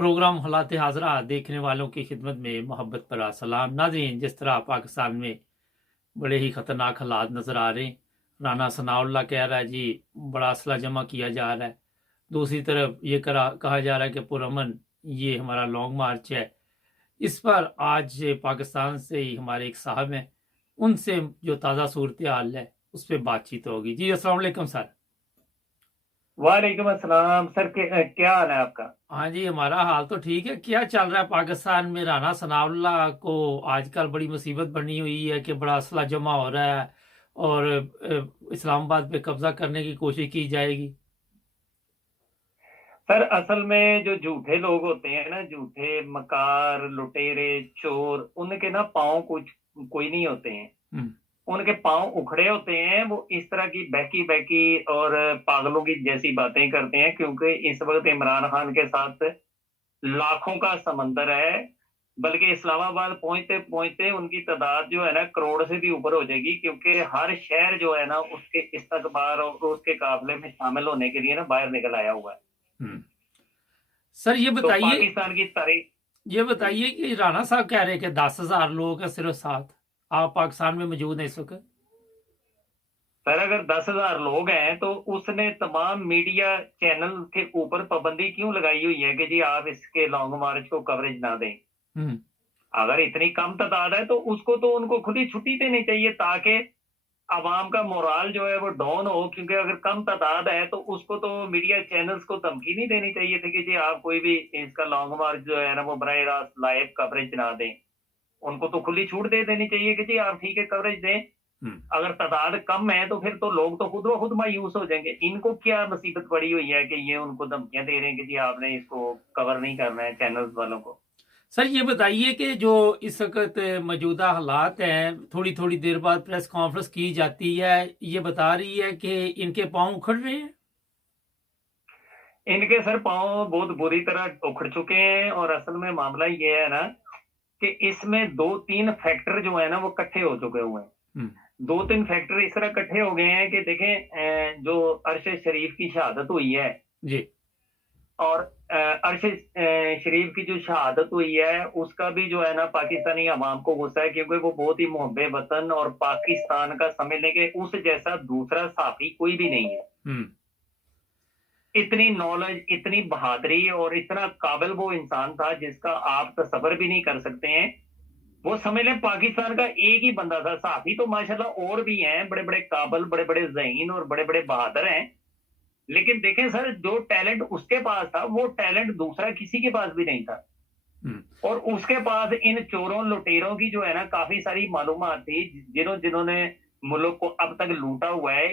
Programme हालात हाजरा देखने वालों की खिदमत में मोहब्बत भरा सलाम। नाज़रीन, जिस तरह पाकिस्तान में बड़े ही ख़तरनाक हालात नज़र आ रहे हैं। राना सनाउल्लाह कह रहा है जी बड़ा असला जमा किया जा रहा है। दूसरी तरफ ये कहा जा रहा है कि पुरअमन ये हमारा लॉन्ग मार्च है। इस पर आज पाकिस्तान से ही हमारे एक साहब हैं, उनसे जो ताज़ा सूरत हाल है उस पर बातचीत होगी। जी अस्सलाम वालेकुम सर। वालेकुम अस्सलाम सर के क्या हाल है आपका। हाँ जी, हमारा हाल तो ठीक है। क्या चल रहा है पाकिस्तान में? राना सनाउल्लाह को आजकल बड़ी मुसीबत बनी हुई है कि बड़ा असला जमा हो रहा है और इस्लामाबाद पे कब्जा करने की कोशिश की जाएगी। सर असल में जो झूठे लोग होते हैं ना, झूठे मकार लुटेरे चोर, उनके ना पाँव कुछ कोई नहीं होते हैं। हम्म। उनके पाँव उखड़े होते हैं। वो इस तरह की बहकी बहकी और पागलों की जैसी बातें करते हैं, क्योंकि इस वक्त इमरान खान के साथ लाखों का समंदर है। बल्कि इस्लामाबाद पहुंचते पहुंचते उनकी तादाद जो है ना करोड़ से भी ऊपर हो जाएगी, क्योंकि हर शहर जो है ना उसके इस्तकबार और उसके काफिले में शामिल होने के लिए ना बाहर निकल आया हुआ है। हम्म। सर तो पाकिस्तान की तारीख। ये जी बताइए कि राणा साहब कह रहे हैं कि 10,000 लोग हैं सिर्फ साथ। आप पाकिस्तान में मौजूद हैं इस वक्त? सर, अगर 10,000 लोग हैं तो उसने तमाम मीडिया चैनल के ऊपर पाबंदी क्यों लगाई हुई है कि जी आप इसके लॉन्ग मार्च को कवरेज ना दें। हम्म। अगर इतनी कम तादाद है तो उसको तो उनको खुद ही छुट्टी देनी चाहिए, ताकि अवाम का मोराल जो है वो डाउन हो। क्योंकि अगर कम तादाद है तो उसको तो मीडिया चैनल्स को धमकी नहीं देनी चाहिए थी कि जी आप कोई भी इसका लॉन्ग मार्च जो है ना वो बराह रास्त लाइव कवरेज ना दें। उनको तो खुली छूट दे देनी चाहिए कि जी आप ठीक है कवरेज दें। हम्म। अगर तादाद कम है तो फिर तो लोग तो खुद ब खुद मायूस हो जाएंगे। इनको क्या मुसीबत पड़ी हुई है कि ये उनको धमकियां दे रहे हैं कि जी आपने इसको कवर नहीं करना है चैनल्स वालों को। सर ये बताइए कि जो इस वक्त मौजूदा हालात हैं, थोड़ी थोड़ी देर बाद प्रेस कॉन्फ्रेंस की जाती है, ये बता रही है कि इनके पांव उखड़ रहे हैं। इनके सर पांव बहुत बुरी तरह उखड़ चुके हैं। और असल में मामला ये है ना कि इसमें दो तीन फैक्टर जो है ना वो इकट्ठे हो चुके हुए हैं। हम्म। दो तीन फैक्टर इस तरह इकट्ठे हो गए हैं कि देखें, जो अरशद शरीफ की शहादत हुई है, जी। और अरशद शरीफ की जो शहादत हुई है उसका भी जो है ना पाकिस्तानी अवाम को गुस्सा है, क्योंकि वो बहुत ही मुहब्बे वतन और पाकिस्तान का समझने के उस जैसा दूसरा साथी कोई भी नहीं है। हम्म। इतनी नॉलेज, इतनी बहादुरी और इतना काबिल वो इंसान था जिसका आप तसव्वुर भी नहीं कर सकते हैं। वो समझ लें पाकिस्तान का एक ही बंदा था। साथी तो माशाल्लाह और भी हैं, बड़े बड़े काबिल, बड़े बड़े ज़हीन और बड़े बड़े बहादुर हैं। लेकिन देखें सर, जो टैलेंट उसके पास था वो टैलेंट दूसरा किसी के पास भी नहीं था। हम्म। और उसके पास इन चोरों लुटेरों की जो है ना काफी सारी मालूमात थी, जिन्होंने मुल्क को अब तक लूटा हुआ है।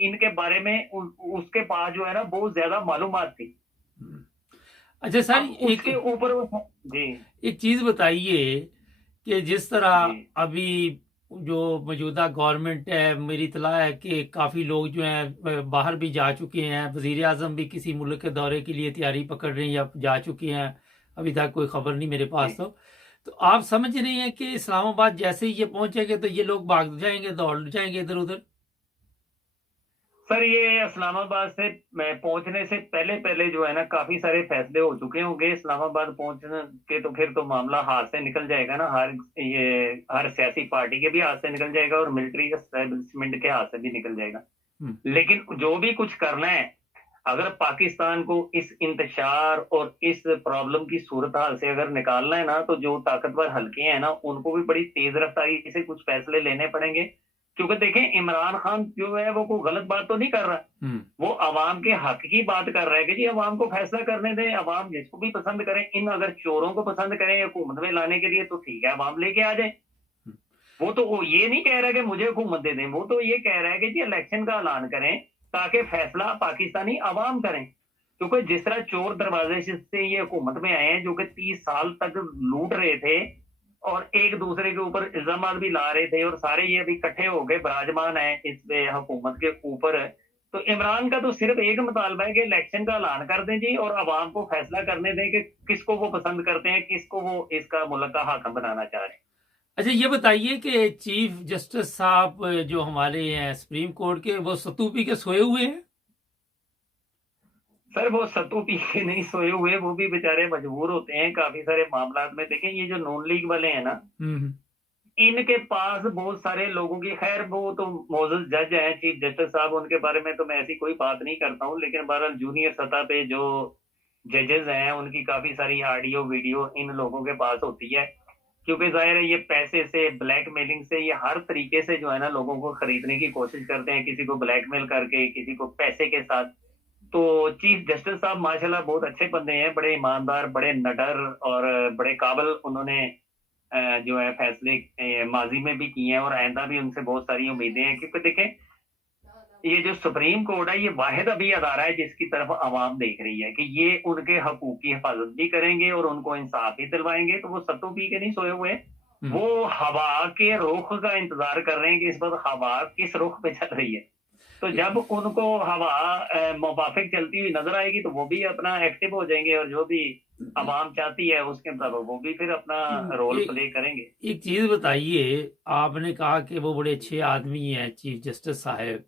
इनके बारे में उसके पास जो है ना बहुत ज्यादा मालूमात थी। हम्म। अच्छा सर, अब उसके ऊपर जी एक चीज बताइए कि जिस तरह जी अभी जो मौजूदा गवर्नमेंट है, मेरी इतला है कि काफ़ी लोग जो हैं बाहर भी जा चुके हैं। वजीर आजम भी किसी मुल्क के दौरे के लिए तैयारी पकड़ रहे हैं या जा चुके हैं। अभी तक कोई खबर नहीं मेरे पास। जी तो आप समझ रहे हैं कि इस्लामाबाद जैसे ही ये पहुंचेंगे तो ये लोग भाग जाएंगे, दौड़ जाएंगे इधर उधर। सर, ये इस्लामाबाद से पहुंचने से पहले पहले जो है ना काफी सारे फैसले हो चुके होंगे। इस्लामाबाद पहुंचने के तो फिर तो मामला हाथ से निकल जाएगा ना। हर सियासी पार्टी के भी हाथ से निकल जाएगा और मिलिट्री एस्टेब्लिशमेंट के हाथ से भी निकल जाएगा। हम्म। लेकिन जो भी कुछ करना है, अगर पाकिस्तान को इस इंतशार और इस प्रॉब्लम की सूरत हाल से अगर निकालना है ना, तो जो ताकतवर हल्के हैं ना उनको भी बड़ी तेज रफ्तारी से कुछ फैसले लेने पड़ेंगे। क्योंकि देखें, इमरान खान जो है वो कोई गलत बात तो नहीं कर रहा। हम्म। वो अवाम के हक की बात कर रहा है कि जी अवाम को फैसला करने दें, अवाम जिसको भी पसंद करें। इन अगर चोरों को पसंद करें हुकूमत में लाने के लिए तो ठीक है, अवाम लेके आ जाए। वो तो वो ये नहीं कह रहा कि मुझे हुकूमत दे दें, वो तो ये कह रहा है कि जी इलेक्शन का ऐलान करें ताकि फैसला पाकिस्तानी अवाम करें। क्योंकि जिस तरह चोर दरवाजे से ये हुकूमत में आए हैं, जो कि 30 साल तक लूट रहे थे और एक दूसरे के ऊपर इल्जाम भी ला रहे थे, और सारे ये अभी इकट्ठे हो गए विराजमान है इस हुकूमत के ऊपर। तो इमरान का तो सिर्फ एक मुतालबा है कि इलेक्शन का ऐलान कर दें जी, और अवाम को फैसला करने दें कि किसको वो पसंद करते हैं, किसको वो इसका मुल्क का हाकम बनाना चाह रहे हैं। अच्छा ये बताइए कि चीफ जस्टिस साहब जो हमारे हैं सुप्रीम कोर्ट के, वो सतूपी के सोए हुए हैं? सर वो सत्तू पी के नहीं सोए हुए, वो भी बेचारे मजबूर होते हैं काफी सारे मामलात में। देखें ये जो नॉन लीग वाले हैं ना, हम्म। इनके पास बहुत सारे लोगों की, खैर वो तो मोजस जज हैं चीफ जस्टिस साहब, उनके बारे में तो मैं ऐसी कोई बात नहीं करता हूँ, लेकिन बहरहाल जूनियर सतह पे जो जजेस हैं उनकी काफी सारी ऑडियो वीडियो इन लोगों के पास होती है, क्योंकि जाहिर है ये पैसे से, ब्लैकमेलिंग से, ये हर तरीके से जो है ना लोगों को खरीदने की कोशिश करते हैं, किसी को ब्लैकमेल करके, किसी को पैसे के साथ। तो चीफ जस्टिस साहब माशाल्लाह बहुत अच्छे बंदे हैं, बड़े ईमानदार, बड़े नडर और बड़े काबिल। उन्होंने जो है फैसले माजी में भी किए हैं और आइंदा भी उनसे बहुत सारी उम्मीदें हैं, क्योंकि देखें ये जो सुप्रीम कोर्ट है ये वाहिद अभी अदारा है जिसकी तरफ आवाम देख रही है कि ये उनके हकूक की हिफाजत भी करेंगे और उनको इंसाफ भी दिलवाएंगे। तो वो सत्तू पी के नहीं सोए हुए, वो हवा के रुख का इंतजार कर रहे हैं कि इस वक्त हवा किस रुख पे चल रही है। तो जब उनको हवा मुवाफिक चलती हुई नजर आएगी तो वो भी अपना एक्टिव हो जाएंगे, और जो भी आवाम चाहती है उसके मुताबिक वो भी फिर अपना रोल प्ले करेंगे। एक चीज बताइए, आपने कहा कि वो बड़े अच्छे आदमी हैं चीफ जस्टिस साहब,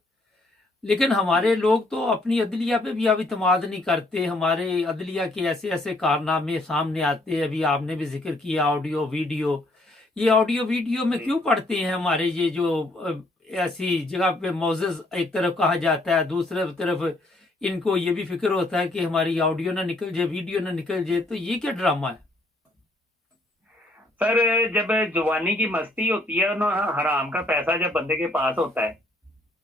लेकिन हमारे लोग तो अपनी अदलिया पे भी अब इत्मीनान नहीं करते। हमारे अदलिया के ऐसे ऐसे कारनामे सामने आते हैं, अभी आपने भी जिक्र किया ऑडियो वीडियो। ये ऑडियो वीडियो में क्यों पढ़ते हैं हमारे ये जो ऐसी जगह पे मौजूद एक तरफ कहा जाता है, दूसरे तरफ इनको ये भी फिक्र होता है कि हमारी ऑडियो ना निकल जाए, वीडियो ना निकल जाए। तो ये क्या ड्रामा है? सर जब जवानी की मस्ती होती है ना, हराम का पैसा जब बंदे के पास होता है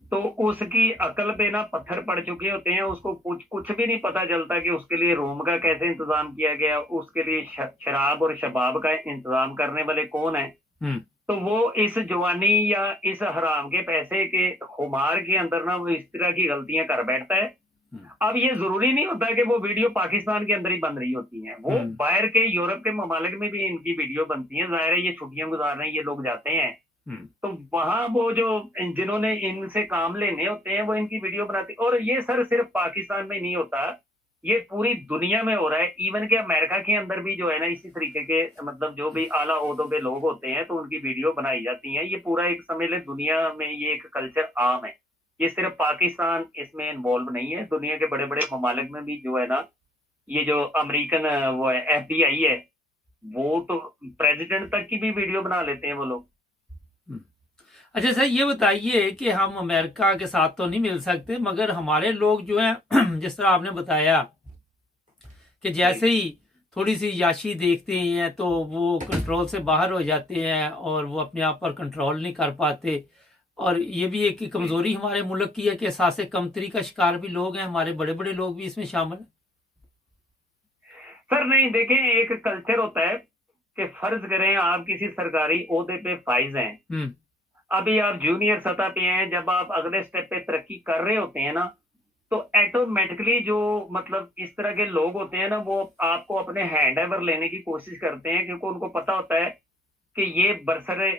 तो उसकी अकल पे ना पत्थर पड़ चुके होते हैं, उसको कुछ कुछ भी नहीं पता चलता कि उसके लिए रूम का कैसे इंतजाम किया गया, उसके लिए शराब और शबाब का इंतजाम करने वाले कौन है। तो वो इस जवानी या इस हराम के पैसे के खुमार के अंदर ना वो इस तरह की गलतियां कर बैठता है। अब ये जरूरी नहीं होता कि वो वीडियो पाकिस्तान के अंदर ही बन रही होती हैं, वो बाहर के यूरोप के ममालिक में भी इनकी वीडियो बनती है। जाहिर है ये छुट्टियां गुजारने ये लोग जाते हैं, तो वहां वो जो जिन्होंने इनसे काम लेने होते हैं वो इनकी वीडियो बनाते हैं। और ये सर सिर्फ पाकिस्तान में नहीं होता, ये पूरी दुनिया में हो रहा है। इवन के अमेरिका के अंदर भी जो है ना इसी तरीके के मतलब जो भी आला ओहदों पे लोग होते हैं तो उनकी वीडियो बनाई जाती है। ये पूरा एक समझ ले दुनिया में ये एक कल्चर आम है, ये सिर्फ पाकिस्तान इसमें इन्वॉल्व नहीं है। दुनिया के बड़े बड़े ममालिक में भी जो है ना ये जो अमेरिकन वो है FBI है, वो तो प्रेसिडेंट तक की भी वीडियो बना लेते हैं वो लोग। अच्छा सर, ये बताइए कि हम अमेरिका के साथ तो नहीं मिल सकते, मगर हमारे लोग जो हैं जिस तरह आपने बताया कि जैसे ही थोड़ी सी याशी देखते हैं तो वो कंट्रोल से बाहर हो जाते हैं और वो अपने आप पर कंट्रोल नहीं कर पाते। और ये भी एक कमजोरी हमारे मुल्क की है कि एहसास कमतरी का शिकार भी लोग हैं, हमारे बड़े बड़े लोग भी इसमें शामिल हैं। सर नहीं, देखें एक कल्चर होता है कि फर्ज करें आप किसी सरकारी ओहदे पे फाइज हैं, अभी आप जूनियर सतह पे हैं, जब आप अगले स्टेप पे तरक्की कर रहे होते हैं ना तो ऑटोमेटिकली जो मतलब इस तरह के लोग होते हैं ना वो आपको अपने हैंड ओवर लेने की कोशिश करते हैं, क्योंकि उनको पता होता है कि ये बरसरे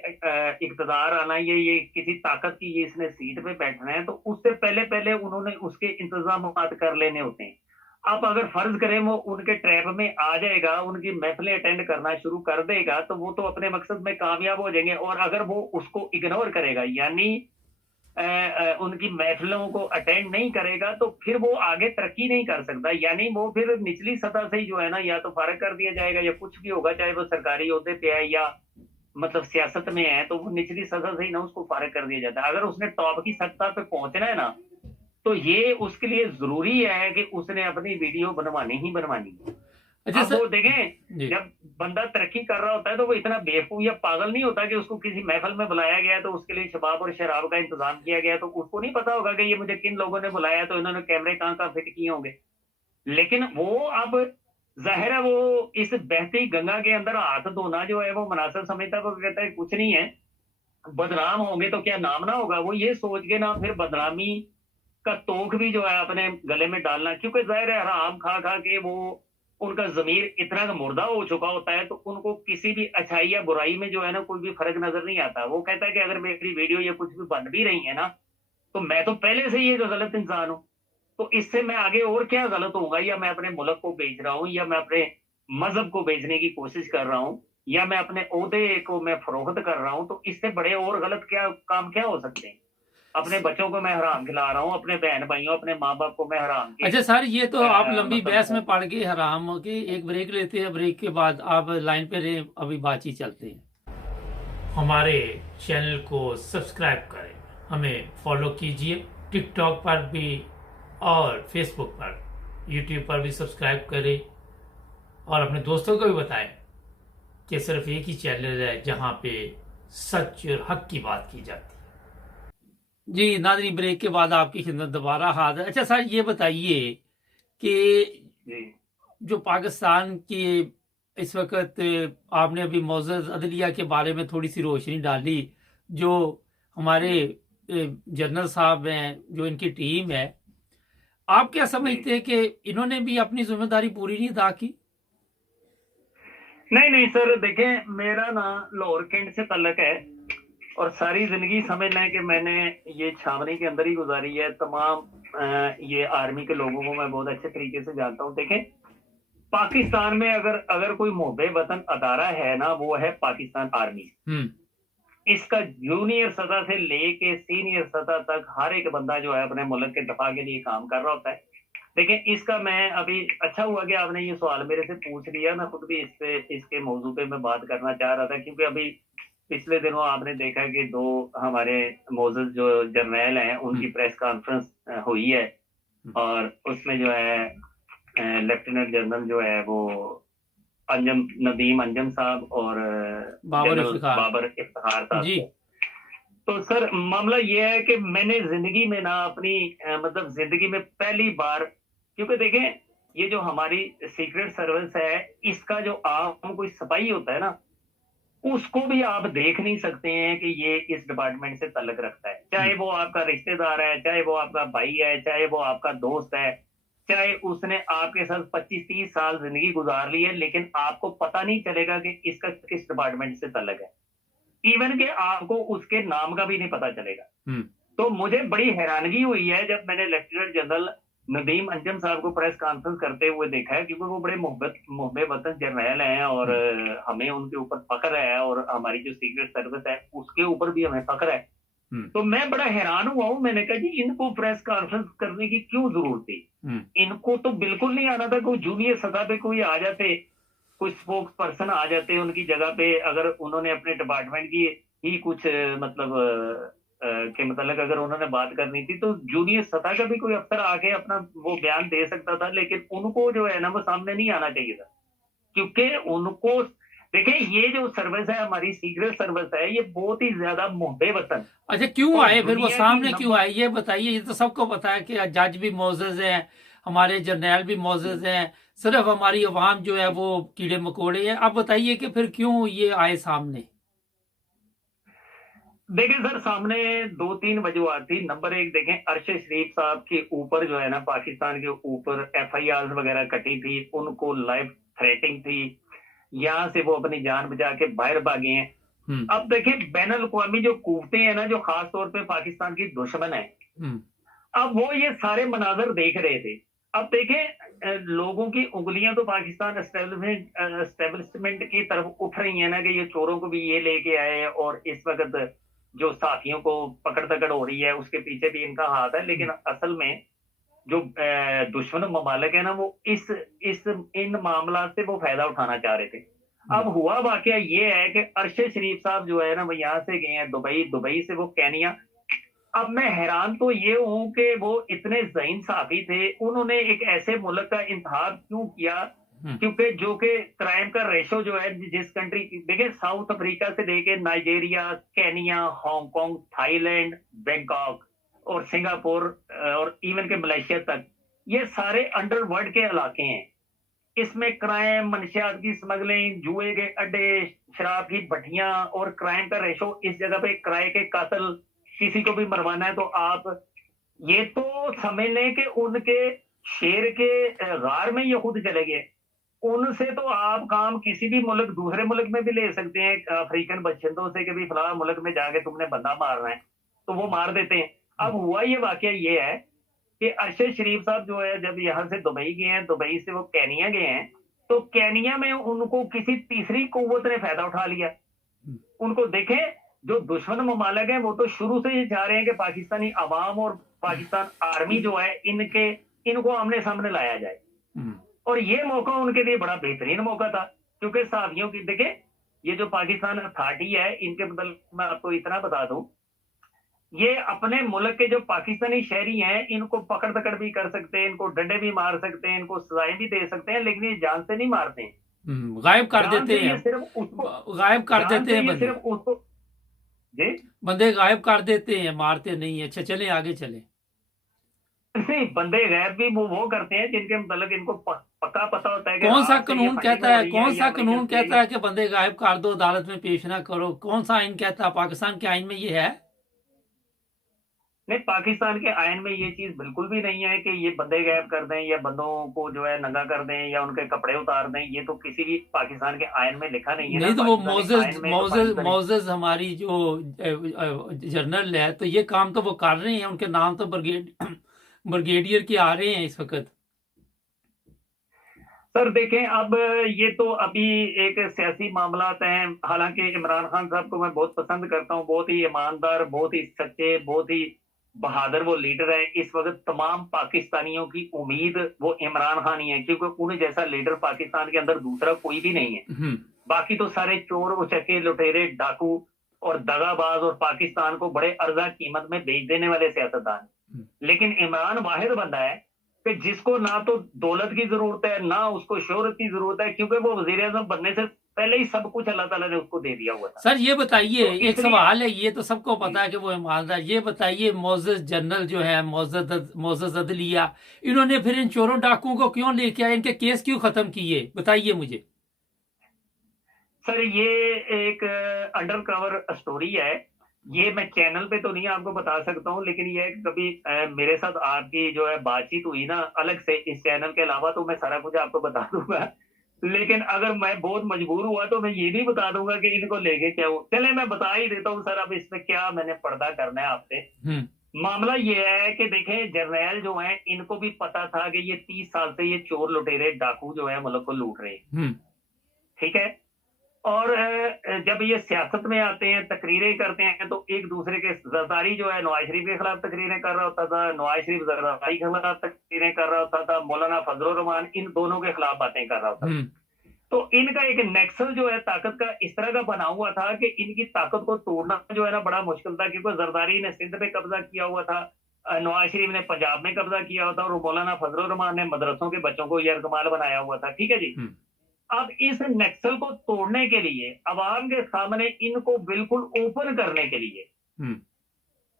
इक्तदार आना, ये किसी ताकत की ये इसने सीट पे बैठना है, तो उससे पहले पहले उन्होंने उसके इंतजाम कर लेने होते हैं। अब अगर फर्ज करें वो उनके ट्रैप में आ जाएगा, उनकी महफिलें अटेंड करना शुरू कर देगा, तो वो तो अपने मकसद में कामयाब हो जाएंगे। और अगर वो उसको इग्नोर करेगा यानी उनकी महफिलों को अटेंड नहीं करेगा तो फिर वो आगे तरक्की नहीं कर सकता, यानी वो फिर निचली सतह से ही जो है ना या तो फारग कर दिया जाएगा या कुछ भी होगा, चाहे वो सरकारी ओहदे पे है या मतलब सियासत में है, तो वो निचली सतह से ही ना उसको फारग कर दिया जाता है। अगर उसने टॉप की सतह पे पहुंचना है ना तो ये उसके लिए जरूरी है कि उसने अपनी वीडियो बनवानी ही बनवानी है। अच्छा वो देखें जब बंदा तरक्की कर रहा होता है तो वो इतना बेवकूफ या पागल नहीं होता कि उसको किसी महफिल में बुलाया गया तो उसके लिए शबाब और शराब का इंतजाम किया गया, तो उसको नहीं पता होगा कि ये मुझे किन लोगों ने बुलाया, तो इन्होंने कैमरे कहाँ फिट किए होंगे। लेकिन वो अब जाहिर है वो इस बहती गंगा के अंदर हाथ धोना जो है वो मुनासिब समझता, वो कहता है कुछ नहीं है, बदनाम होंगे तो क्या नाम ना होगा। वो ये सोच के ना फिर बदनामी का तोख भी जो है अपने गले में डालना, क्योंकि जाहिर है हराम खा खा के वो उनका जमीर इतना मुर्दा हो चुका होता है, तो उनको किसी भी अच्छाई या बुराई में जो है ना कोई भी फर्क नजर नहीं आता। वो कहता है कि अगर मेरी वीडियो या कुछ भी बन भी रही है ना तो मैं तो पहले से ही एक गलत इंसान हूं, तो इससे मैं आगे और क्या गलत होऊंगा, या मैं अपने मुल्क को बेच रहा हूं, या मैं अपने मजहब को बेचने की कोशिश कर रहा हूं, या मैं अपने ओहदे को मैं फरोख्त कर रहा हूं, तो इससे बड़े और गलत क्या काम क्या हो सकते हैं। अपने बच्चों को मैं हराम खिला रहा हूँ, अपने बहन भाइयों, अपने माँ बाप को मैं हराम के अच्छा सर, ये तो आप लंबी मतलब बहस में पड़ गए हराम की। एक ब्रेक लेते हैं, ब्रेक के बाद आप लाइन पे रहे, अभी बातचीत चलते हैं। हमारे चैनल को सब्सक्राइब करें, हमें फॉलो कीजिए टिकटॉक पर भी और फेसबुक पर, यूट्यूब पर भी सब्सक्राइब करें, और अपने दोस्तों को भी बताएं कि सिर्फ एक ही चैनल है जहां पे सच और हक की बात की जाती है। जी नाज़रीन, ब्रेक के बाद आपकी खिदमत दोबारा हाजिर। अच्छा सर, ये बताइए कि जी जो पाकिस्तान की इस वक्त, आपने अभी मौजूद अदलिया के बारे में थोड़ी सी रोशनी डाली, जो हमारे जनरल साहब हैं, जो इनकी टीम है, आप क्या समझते हैं कि इन्होंने भी अपनी जिम्मेदारी पूरी नहीं अदा की? नहीं नहीं सर, देखें मेरा ना लाहौर कैंट से ताल्लुक है और सारी जिंदगी समझ लें कि मैंने ये छावनी के अंदर ही गुजारी है। तमाम ये आर्मी के लोगों को मैं बहुत अच्छे तरीके से जानता हूँ। देखें, पाकिस्तान में अगर अगर कोई मुहब्बे वतन अदारा है ना, वो है पाकिस्तान आर्मी। इसका जूनियर सतह से लेके सीनियर सतह तक हर एक बंदा जो है अपने मुल्क के दफा के लिए काम कर रहा होता है। देखिए, इसका मैं अभी अच्छा हुआ कि आपने ये सवाल मेरे से पूछ लिया। मैं खुद भी इसके मौजू पे मैं बात करना चाह रहा था, क्योंकि अभी पिछले दिनों आपने देखा कि दो हमारे मौजूद जो जर्नैल हैं उनकी प्रेस कॉन्फ्रेंस हुई है, और उसमें जो है लेफ्टिनेंट जनरल जो है वो नदीम अंजम साहब और जनरल बाबर इफ्तिखार साहब जी। तो सर मामला ये है कि मैंने जिंदगी में ना अपनी मतलब जिंदगी में पहली बार, क्योंकि देखें ये जो हमारी सीक्रेट सर्विस है, इसका जो आम कोई सिपाही होता है ना, उसको भी आप देख नहीं सकते हैं कि ये इस डिपार्टमेंट से ताल्लुक रखता है। चाहे वो आपका रिश्तेदार है, चाहे वो आपका भाई है, चाहे वो आपका दोस्त है, चाहे उसने आपके साथ 25-30 साल जिंदगी गुजार ली है, लेकिन आपको पता नहीं चलेगा कि इसका किस डिपार्टमेंट से ताल्लुक है। इवन के आपको उसके नाम का भी नहीं पता चलेगा। तो मुझे बड़ी हैरानगी हुई है जब मैंने लेफ्टिनेंट जनरल नदीम अंजम साहब को प्रेस कॉन्फ्रेंस करते हुए देखा है, क्योंकि वो बड़े मुहब्बे वतन जर्नैल हैं और हमें उनके ऊपर फख्र है, और हमारी जो सीक्रेट सर्विस है उसके ऊपर भी हमें फख्र है। तो मैं बड़ा हैरान हुआ हूं। मैंने कहा जी, इनको प्रेस कॉन्फ्रेंस करने की क्यों जरूरत थी? इनको तो बिल्कुल नहीं आना था। कोई जूनियर सतह पे कोई आ जाते, कोई स्पोक्स पर्सन आ जाते उनकी जगह पे, अगर उन्होंने अपने डिपार्टमेंट की ही कुछ मतलब के मतलब अगर उन्होंने बात करनी थी, तो जूनियर सतह का भी कोई अफसर आके अपना वो बयान दे सकता था। लेकिन उनको जो है ना वो सामने नहीं आना चाहिए था, क्योंकि उनको देखिए, ये जो सर्विस है हमारी सीक्रेट सर्विस है, ये बहुत ही ज्यादा मुहब्बे वतन। अच्छा, क्यों आए फिर वो सामने, क्यों आए ये बताइए। ये तो सबको पता है कि जज भी मौजूद हैं, हमारे जर्नैल भी मौजूद हैं, सिर्फ हमारी अवाम जो है वो कीड़े मकोड़े हैं। आप बताइए कि फिर क्यों ये आए सामने? देखें सर, सामने 2-3 वजूहत थी। नंबर एक, देखें अरशद शरीफ साहब के ऊपर जो है ना, पाकिस्तान के ऊपर FIR वगैरह कटी थी, उनको लाइफ थ्रेटिंग थी, यहाँ से वो अपनी जान बचा के बाहर भागे हैं। अब देखिए, बैन अल-अक़वामी जो कुव्वतें हैं ना, जो खास तौर पे पाकिस्तान की दुश्मन है, अब वो ये सारे मनाजर देख रहे थे। अब देखें, लोगों की उंगलियां तो पाकिस्तान एस्टेब्लिशमेंट की तरफ उठ रही है ना, कि ये चोरों को भी ये लेके आए, और इस वक्त जो साथियों को पकड़ दकड़ हो रही है उसके पीछे भी इनका हाथ है। लेकिन असल में जो दुश्मन ममालिक है ना, वो इस इन मामला से वो फायदा उठाना चाह रहे थे। अब हुआ वाकया ये है कि अरशद शरीफ साहब जो है ना, वो यहाँ से गए हैं दुबई से वो केनिया। अब मैं हैरान तो ये हूं कि वो इतने ज़हीन साथी थे, उन्होंने एक ऐसे मुल्क का इंतखाब क्यों किया, क्योंकि जो कि क्राइम का रेशो जो है, जिस कंट्री, देखिए साउथ अफ्रीका से लेके Nigeria, Kenya, Hong Kong, Thailand, Bangkok और सिंगापुर और इवन के मलेशिया तक, ये सारे अंडरवर्ल्ड के इलाके हैं। इसमें क्राइम, मनशियात की स्मगलिंग, जुए के अड्डे, शराब की भट्टियां और क्राइम का रेशो, इस जगह पे किराए के कातल, किसी को भी मरवाना है तो आप ये तो समझ लें कि उनके शेर के गार में ये खुद चले गए। उनसे तो आप काम किसी भी मुल्क, दूसरे मुल्क में भी ले सकते हैं, अफ्रीकन बशिंदों से कि भी फलाना मुल्क में जाके तुमने बंदा मारना है तो वो मार देते हैं। अब हुआ ये वाकया ये है कि अरशद शरीफ साहब जो है, जब यहाँ से दुबई गए हैं, दुबई से वो केनिया गए हैं, तो केनिया में उनको किसी तीसरी कुव्वत ने फायदा उठा लिया। उनको देखें, जो दुश्मन ममालिक हैं वो तो शुरू से ही चाह रहे हैं कि पाकिस्तानी अवाम और पाकिस्तान आर्मी जो है इनको आमने सामने लाया जाए। और ये मौका उनके लिए बड़ा बेहतरीन मौका था, क्योंकि सहाफियों की देखे, ये जो पाकिस्तान अथॉरिटी है इनके बदल मैं आपको इतना बता दूं, ये अपने मुल्क के जो पाकिस्तानी शहरी हैं इनको पकड़ पकड़ भी कर सकते हैं, इनको डंडे भी मार सकते हैं, इनको सजाएं भी दे सकते हैं, लेकिन ये जान से नहीं मारते हैं। गायब कर जान देते से ये हैं, सिर्फ उसको गायब कर जान देते से हैं ये बंदे, सिर्फ उसको जी बंदे गायब कर देते हैं, मारते नहीं है। अच्छा चले आगे चले। नहीं, बंदे गैर भी वो करते हैं जिनके मतलब इनको पक्का पता होता है कि कौन सा आज से ये कानून फायरिंग कहता हो है, रही कौन है या सा अमेरिकन कानून से कहता है कि बंदे गायब कर दो, अदालत में पेश ना करो? कौन सा आइन कहता है? पाकिस्तान के आइन में ये है? नहीं, पाकिस्तान के आयन में ये चीज बिल्कुल भी नहीं है कि ये बंदे गायब कर दें या बंदों को जो है नंगा कर दें या उनके कपड़े उतार दें। ये तो किसी भी पाकिस्तान के आयन में लिखा नहीं है ना। नहीं तो वो पाकिस्तानी आयन में तो पाकिस्तानी मोजेज हमारी जो जनरल है, तो ये काम तो वो कर रहे हैं, उनके नाम तो ब्रिगेडियर के आ रहे हैं इस वक्त। सर देखें, अब ये तो अभी एक सियासी मामला हैं। हालांकि इमरान खान साहब को मैं बहुत पसंद करता हूं, बहुत ही ईमानदार, बहुत ही सच्चे, बहुत ही बहादुर वो लीडर है। इस वक्त तमाम पाकिस्तानियों की उम्मीद वो इमरान खान ही है, क्योंकि उन जैसा लीडर पाकिस्तान के अंदर दूसरा कोई भी नहीं है। बाकी तो सारे चोर, उचक्के, लुटेरे, डाकू और दगाबाज और पाकिस्तान को बड़े अर्जा कीमत में बेच देने वाले सियासतदान। लेकिन इमरान वाहिद बंदा है कि जिसको ना तो दौलत की जरूरत है ना उसको शोहरत की जरूरत है, क्योंकि वो वजीर आजम बनने से पहले ही सब कुछ अल्लाह ताला ने उसको दे दिया हुआ था। सर ये बताइए, तो एक सवाल है, ये तो सबको पता है कि वो ईमानदार। ये बताइए, मोअज़्ज़ज़ जनरल जो है मोअज़्ज़ज़ अदलिया, इन्होंने फिर इन चोरों डाकुओं को क्यों लेके आए? इनके केस क्यों खत्म किए? बताइए मुझे। सर ये एक अंडर कवर स्टोरी है। ये मैं चैनल पे तो नहीं आपको बता सकता हूँ, लेकिन ये कभी मेरे साथ आपकी जो है बातचीत हुई ना अलग से इस चैनल के अलावा, तो मैं सारा कुछ आपको बता दूंगा। लेकिन अगर मैं बहुत मजबूर हुआ तो मैं ये भी बता दूंगा कि इनको लेके क्या हो। चले मैं बता ही देता हूँ सर, अब इसमें क्या मैंने पर्दा करना है आपसे। मामला ये है कि देखें, जर्नैल जो है इनको भी पता था कि ये 30 साल से ये चोर लुटेरे डाकू जो है मुल्क को लूट रहे हैं। ठीक है। और जब ये सियासत में आते हैं, तकरीरें करते हैं, तो एक दूसरे के, जरदारी जो है नवाज शरीफ के खिलाफ तकरीरें कर रहा होता था, नवाज शरीफ जरदारी के खिलाफ तकरीरें कर रहा होता था, मौलाना फजलुर रहमान इन दोनों के खिलाफ बातें कर रहा होता था। तो इनका एक नेक्सल जो है ताकत का इस तरह का बना हुआ था कि इनकी ताकत को तोड़ना जो है ना बड़ा मुश्किल था, क्योंकि जरदारी ने सिंध पे कब्जा किया हुआ था, नवाज शरीफ ने पंजाब में कब्जा किया हुआ था, और मौलाना फजलुर रहमान ने मदरसों के बच्चों को यरगमाल बनाया हुआ था। ठीक है जी। अब इस नक्सल को तोड़ने के लिए, अवाम के सामने इनको बिल्कुल ओपन करने के लिए,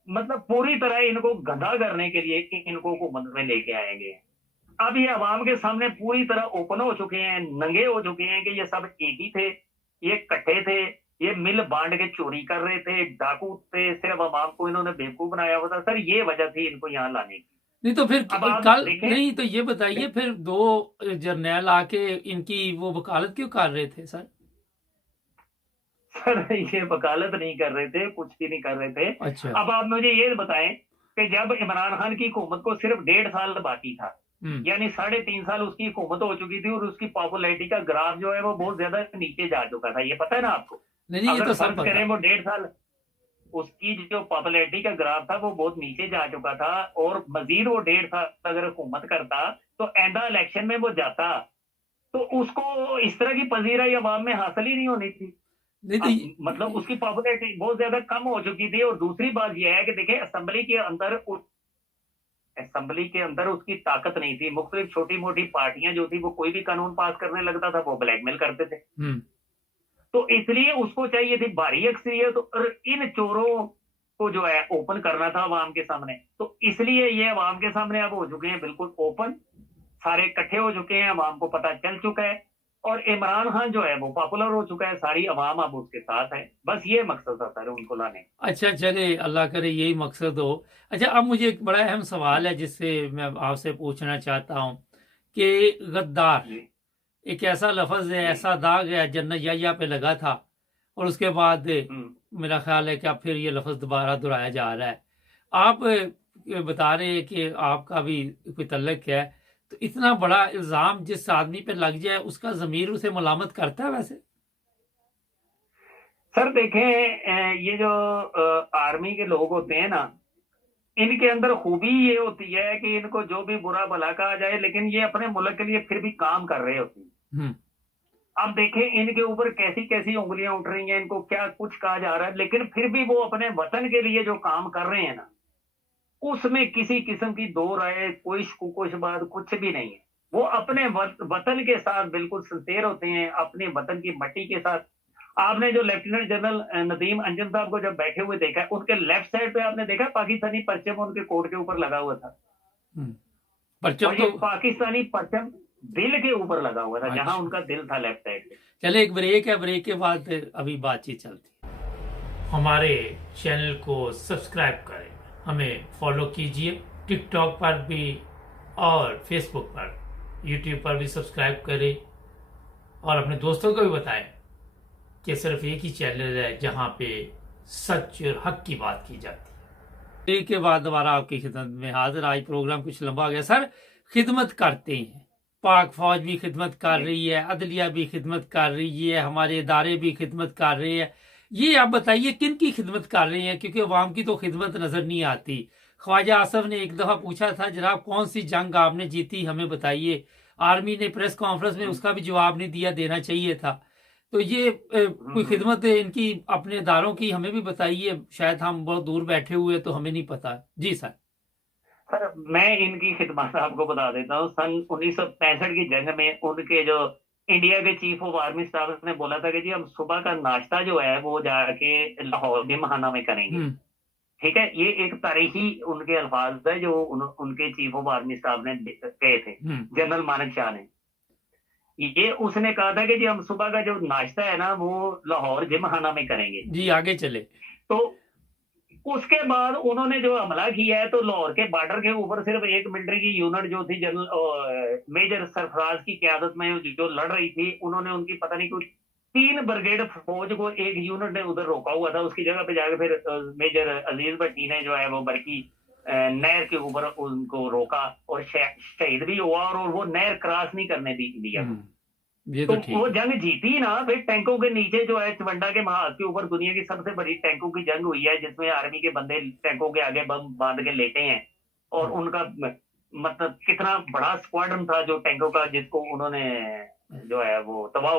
मतलब पूरी तरह इनको गधा करने के लिए इनको हुकूमत में लेके आएंगे। अब ये अवाम के सामने पूरी तरह ओपन हो चुके हैं, नंगे हो चुके हैं कि ये सब एक ही थे, ये इकट्ठे थे, ये मिल बांट के चोरी कर रहे थे, डाकू थे, सिर्फ अवाम को इन्होंने बेवकूफ बनाया हुआ था। सर ये वजह थी इनको यहाँ लाने की। नहीं तो फिर कल नहीं तो ये बताइए, फिर 2 जर्नैल आके इनकी वो वकालत क्यों कर रहे थे सर? सर ये वकालत नहीं कर रहे थे, कुछ भी नहीं कर रहे थे। अच्छा। अब आप मुझे ये बताएं कि जब इमरान खान की हुकूमत को सिर्फ 1.5 साल बाकी था, यानी 3.5 साल उसकी हुकूमत हो चुकी थी, और उसकी पॉपुलैरिटी का ग्राफ जो है वो बहुत ज्यादा नीचे जा चुका था। ये पता है ना आपको? नहीं, ये तो सब पता करें, वो 1.5 साल उसकी जो पॉपुलैरिटी का ग्राफ था वो बहुत नीचे जा चुका था, और मजीद वो 1.5 साल अगर हुकूमत करता तो आइंदा इलेक्शन में वो जाता, तो उसको इस तरह की पजीराई अवाम में हासिल ही नहीं होनी थी। नहीं तो मतलब उसकी पॉपुलैरिटी बहुत ज्यादा कम हो चुकी थी। और दूसरी बात यह है कि देखिए, असेंबली के अंदर उसकी ताकत नहीं थी। मुख्तलिफ छोटी मोटी पार्टियां जो थी, वो कोई भी कानून पास करने लगता था वो ब्लैकमेल करते थे। तो इसलिए उसको चाहिए थी भारी अक्सरियत, और इन चोरों को जो है ओपन करना था अवाम के सामने। तो इसलिए ये अवाम के सामने अब हो चुके हैं बिल्कुल ओपन, सारे इकट्ठे हो चुके हैं, अवाम को पता चल चुका है, और इमरान खान जो है वो पॉपुलर हो चुका है, सारी अवाम अब उसके साथ है। बस ये मकसद था सर उनको लाने। अच्छा चले, अल्लाह करे यही मकसद हो। अच्छा, अब मुझे एक बड़ा अहम सवाल है जिससे मैं आपसे पूछना चाहता हूँ कि गद्दार एक ऐसा लफ्ज है, ऐसा दाग है, जन्नत याह्या पे लगा था, और उसके बाद मेरा ख्याल है कि अब फिर ये लफ्ज दोबारा दोहराया जा रहा है। आप बता रहे हैं कि आपका भी कोई तल्लक है, तो इतना बड़ा इल्जाम जिस आदमी पे लग जाए, उसका ज़मीर उसे मलामत करता है वैसे? सर देखें, ये जो आर्मी के लोग होते हैं ना, इनके अंदर खूबी ये होती है कि इनको जो भी बुरा भला कहा जाए, लेकिन ये अपने मुल्क के लिए फिर भी काम कर रहे होते हैं। हम्म। अब देखें इनके ऊपर कैसी कैसी उंगलियां उठ रही हैं, इनको क्या कुछ कहा जा रहा है, लेकिन फिर भी वो अपने वतन के लिए जो काम कर रहे हैं ना, उसमें किसी किस्म की दो राय, कोई कुछ बात कुछ भी नहीं है। वो अपने वतन के साथ बिल्कुल सिंसेर होते हैं, अपने वतन की मट्टी के साथ। आपने जो लेफ्टिनेंट जनरल नदीम अंजम साहब को जब बैठे हुए देखा है, उनके लेफ्ट साइड पे आपने देखा पाकिस्तानी परचम उनके कोट के ऊपर लगा हुआ था। परचम और ये तो पाकिस्तानी परचम दिल के ऊपर लगा हुआ था, अच्छा। जहां उनका दिल था लेफ्ट साइड पे। चले एक ब्रेक है, ब्रेक के बाद फिर अभी बातचीत चलती है। हमारे चैनल को सब्सक्राइब करें, हमें फॉलो कीजिए, टिकटॉक पर भी और फेसबुक पर, यूट्यूब पर भी सब्सक्राइब करें, और अपने दोस्तों को भी बताएं कि सिर्फ एक ही चैनल है जहां पे सच और हक की बात की जाती है। ब्रेक के बाद दोबारा आपकी खिदमत में हाजिर। आज प्रोग्राम कुछ लंबा हो गया सर। खिदमत करते हैं, पाक फौज भी खिदमत कर रही है, अदलिया भी खिदमत कर रही है, हमारे इदारे भी खिदमत कर रहे हैं। ये आप बताइए किन की खिदमत कर रहे हैं, क्योंकि अवाम की तो खिदमत नजर नहीं आती। ख्वाजा आसफ ने एक दफा पूछा था, जनाब कौन सी जंग आपने जीती, हमें बताइए। आर्मी ने प्रेस कॉन्फ्रेंस में उसका भी जवाब नहीं दिया, देना चाहिए था। तो ये कोई खिदमत है इनकी अपने इदारों की, हमें भी बताइए। शायद हम बहुत दूर बैठे हुए तो हमें नहीं पता। जी सर। सर मैं इनकी खिदमत आपको बता देता हूँ। सन 1965 की जंग में उनके जो इंडिया के चीफ ऑफ आर्मी स्टाफ ने बोला था कि जी हम सुबह का नाश्ता जो है वो जाके लाहौर जिमखाना में करेंगे। ठीक है, ये एक तारीखी उनके अल्फाज है जो उनके चीफ ऑफ आर्मी स्टाफ ने कहे थे, जनरल मानक शाह ने। ये उसने कहा था कि जी हम सुबह का जो नाश्ता है ना वो लाहौर जिमखाना में करेंगे। जी आगे चले। तो उसके बाद उन्होंने जो हमला किया है, तो लाहौर के बॉर्डर के ऊपर सिर्फ एक मिलिट्री की यूनिट जो थी, जनरल मेजर सरफराज की क्यादत में जो लड़ रही थी, उन्होंने उनकी पता नहीं कुछ 3 ब्रिगेड फौज को एक यूनिट ने उधर रोका हुआ था। उसकी जगह पे जाकर फिर मेजर अजीज भट्टी ने जो है वो बरकी नहर के ऊपर उनको रोका और शहीद भी हुआ, और वो नहर क्रॉस नहीं करने दिया। ये तो ठीक वो है। जंग जीती ना, फिर टैंकों के नीचे जो है चवंडा के महाज के ऊपर दुनिया की सबसे बड़ी टैंकों की जंग हुई है, जिसमें आर्मी के बंदे टैंकों के आगे बम बांध के लेटे हैं। और उनका मतलब कितना बड़ा स्क्वाड्रन था जो टैंकों का, जिसको उन्होंने जो है वो तबाह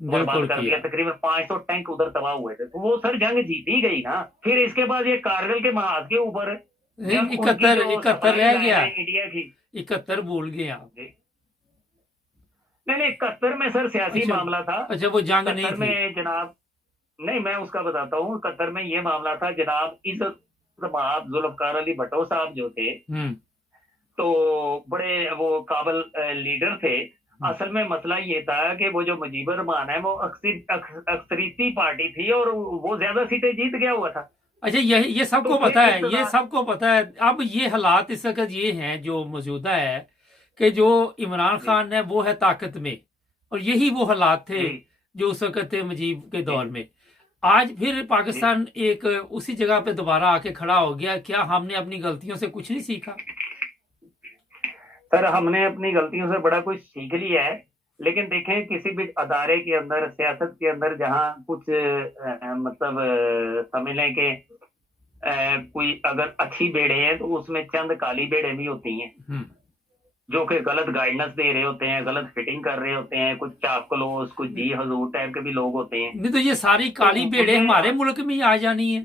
बर्बाद कर दिया। तकरीबन 500 टैंक उधर तबाह हुए थे। तो वो सर जंग जीती गई ना। फिर इसके बाद ये कारगिल के महाज के ऊपर 71 रह गया, इंडिया की 71 भूल गए आप। नहीं 71 में सर सियासी मामला था। अच्छा वो जंग नहीं थी में जनाब, नहीं मैं उसका बताता हूँ। 71 में ये मामला था जनाब, इस जुल्फकार अली भट्टो साहब जो थे, तो बड़े वो काबल लीडर थे। असल में मसला ये था कि वो जो मुजीबुर रहमान है वो अक्सरीती पार्टी थी और वो ज्यादा सीटें जीत गया हुआ था। अच्छा ये सबको पता है, ये सबको पता है। अब ये हालात इस वक्त ये हैं जो मौजूदा है कि जो इमरान खान है वो है ताकत में, और यही वो हालात थे जो उस वक्त थे मुजीब के दौर में। आज फिर पाकिस्तान एक उसी जगह पे दोबारा आके खड़ा हो गया। क्या हमने अपनी गलतियों से कुछ नहीं सीखा? सर हमने अपनी गलतियों से बड़ा कुछ सीख लिया है, लेकिन देखें किसी भी अदारे के अंदर, सियासत के अंदर जहां कुछ मतलब समझ लें कि कोई अगर अच्छी बेड़े हैं तो उसमें चंद काली बेड़े भी होती हैं जो कि गलत गाइडेंस दे रहे होते हैं, गलत फिटिंग कर रहे होते हैं। कुछ चापकलोस, कुछ जी हजूर टाइप के भी लोग होते हैं। नहीं तो ये सारी काली बेड़े हमारे मुल्क में ही आ जानी है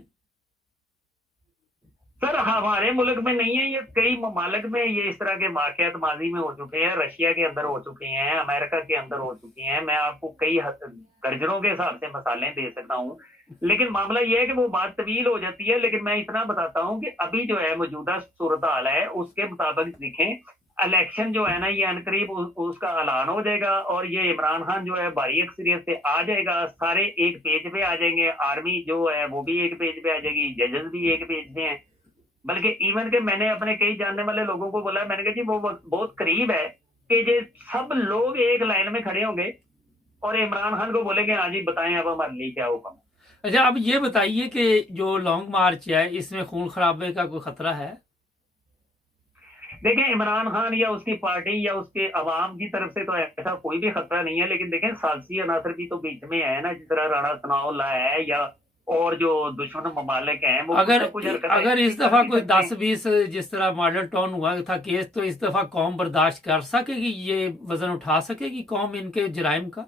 सर। हमारे मुल्क में नहीं है, ये कई ममालिक में ये इस तरह के वाकयात माजी में हो चुके हैं। रशिया के अंदर हो चुके हैं, अमेरिका के अंदर हो चुके हैं। मैं आपको कई दर्जनों के हिसाब से मसालें दे सकता हूँ, लेकिन मामला ये है कि वो बात तवील हो जाती है। लेकिन मैं इतना बताता हूँ कि अभी जो है मौजूदा सूरत हाल है, उसके मुताबिक देखें, इलेक्शन जो है ना ये अनकरीब उसका ऐलान हो जाएगा, और ये इमरान खान जो है भारी अक्सरियत से आ जाएगा। सारे एक पेज पे आ जाएंगे, आर्मी जो है वो भी एक पेज पे आ जाएगी, जजेस भी एक पेज पे हैं। बल्कि इवन के मैंने अपने कई जानने वाले लोगों को बोला, मैंने कहा जी वो बहुत करीब है कि ये सब लोग एक लाइन में खड़े होंगे और इमरान खान को बोलेंगे हाँ जी बताएं अब हमारे लिए क्या हुक्म। अच्छा अब ये बताइए कि जो लॉन्ग मार्च है इसमें खून खराबे का कोई खतरा है? देखें, इमरान खान या उसकी पार्टी या उसके अवाम की तरफ से तो ऐसा कोई भी खतरा नहीं है, लेकिन देखें साजिशी अनासर भी तो बीच में है ना, जिस तरह राणा सनाउल्लाह है या और जो दुश्मन ममालिक हैं वो कुछ अगर ना कुछ हरकत अगर ऐसी इस कर दफा भी कोई सकते हैं। 10-20 जिस तरह मॉडल टाउन हुआ था केस, तो इस दफा कौम बर्दाश्त कर सकेगी, ये वजन उठा सकेगी कौम इनके जराइम का?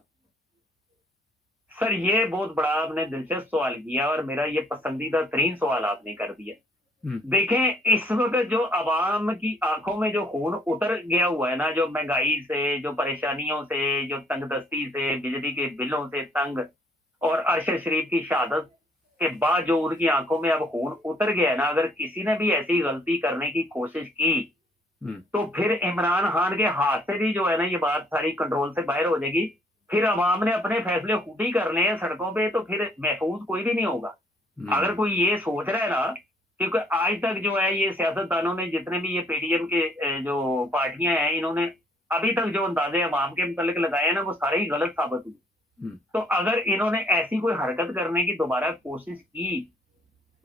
सर ये बहुत बड़ा आपने दिलचस्प सवाल किया और मेरा ये पसंदीदा तरीन सवाल आपने कर दिया। हम्म। देखें, इस वक्त जो अवाम की आंखों में जो खून उतर गया हुआ है ना, जो महंगाई से, जो परेशानियों से, जो तंगदस्ती से, बिजली के बिलों से तंग, और अरशद शरीफ की शहादत के बाद जो उनकी आंखों में अब खून उतर गया है ना, अगर किसी ने भी ऐसी गलती करने की कोशिश की तो फिर इमरान खान के हाथ से भी जो है ना ये बात सारी कंट्रोल से बाहर हो जाएगी। फिर अवाम ने अपने फैसले खुद ही करने हैं सड़कों पे, तो फिर महफूज कोई भी नहीं होगा। अगर कोई ये सोच रहा है ना, क्योंकि आज तक जो है ये सियासतदानों ने, जितने भी ये पीडीएम के जो पार्टियां हैं, इन्होंने अभी तक जो अंदाजे अवाम के मुतालिक लगाए हैं ना, वो सारे ही गलत साबित हुए। तो अगर इन्होंने ऐसी कोई हरकत करने की दोबारा कोशिश की,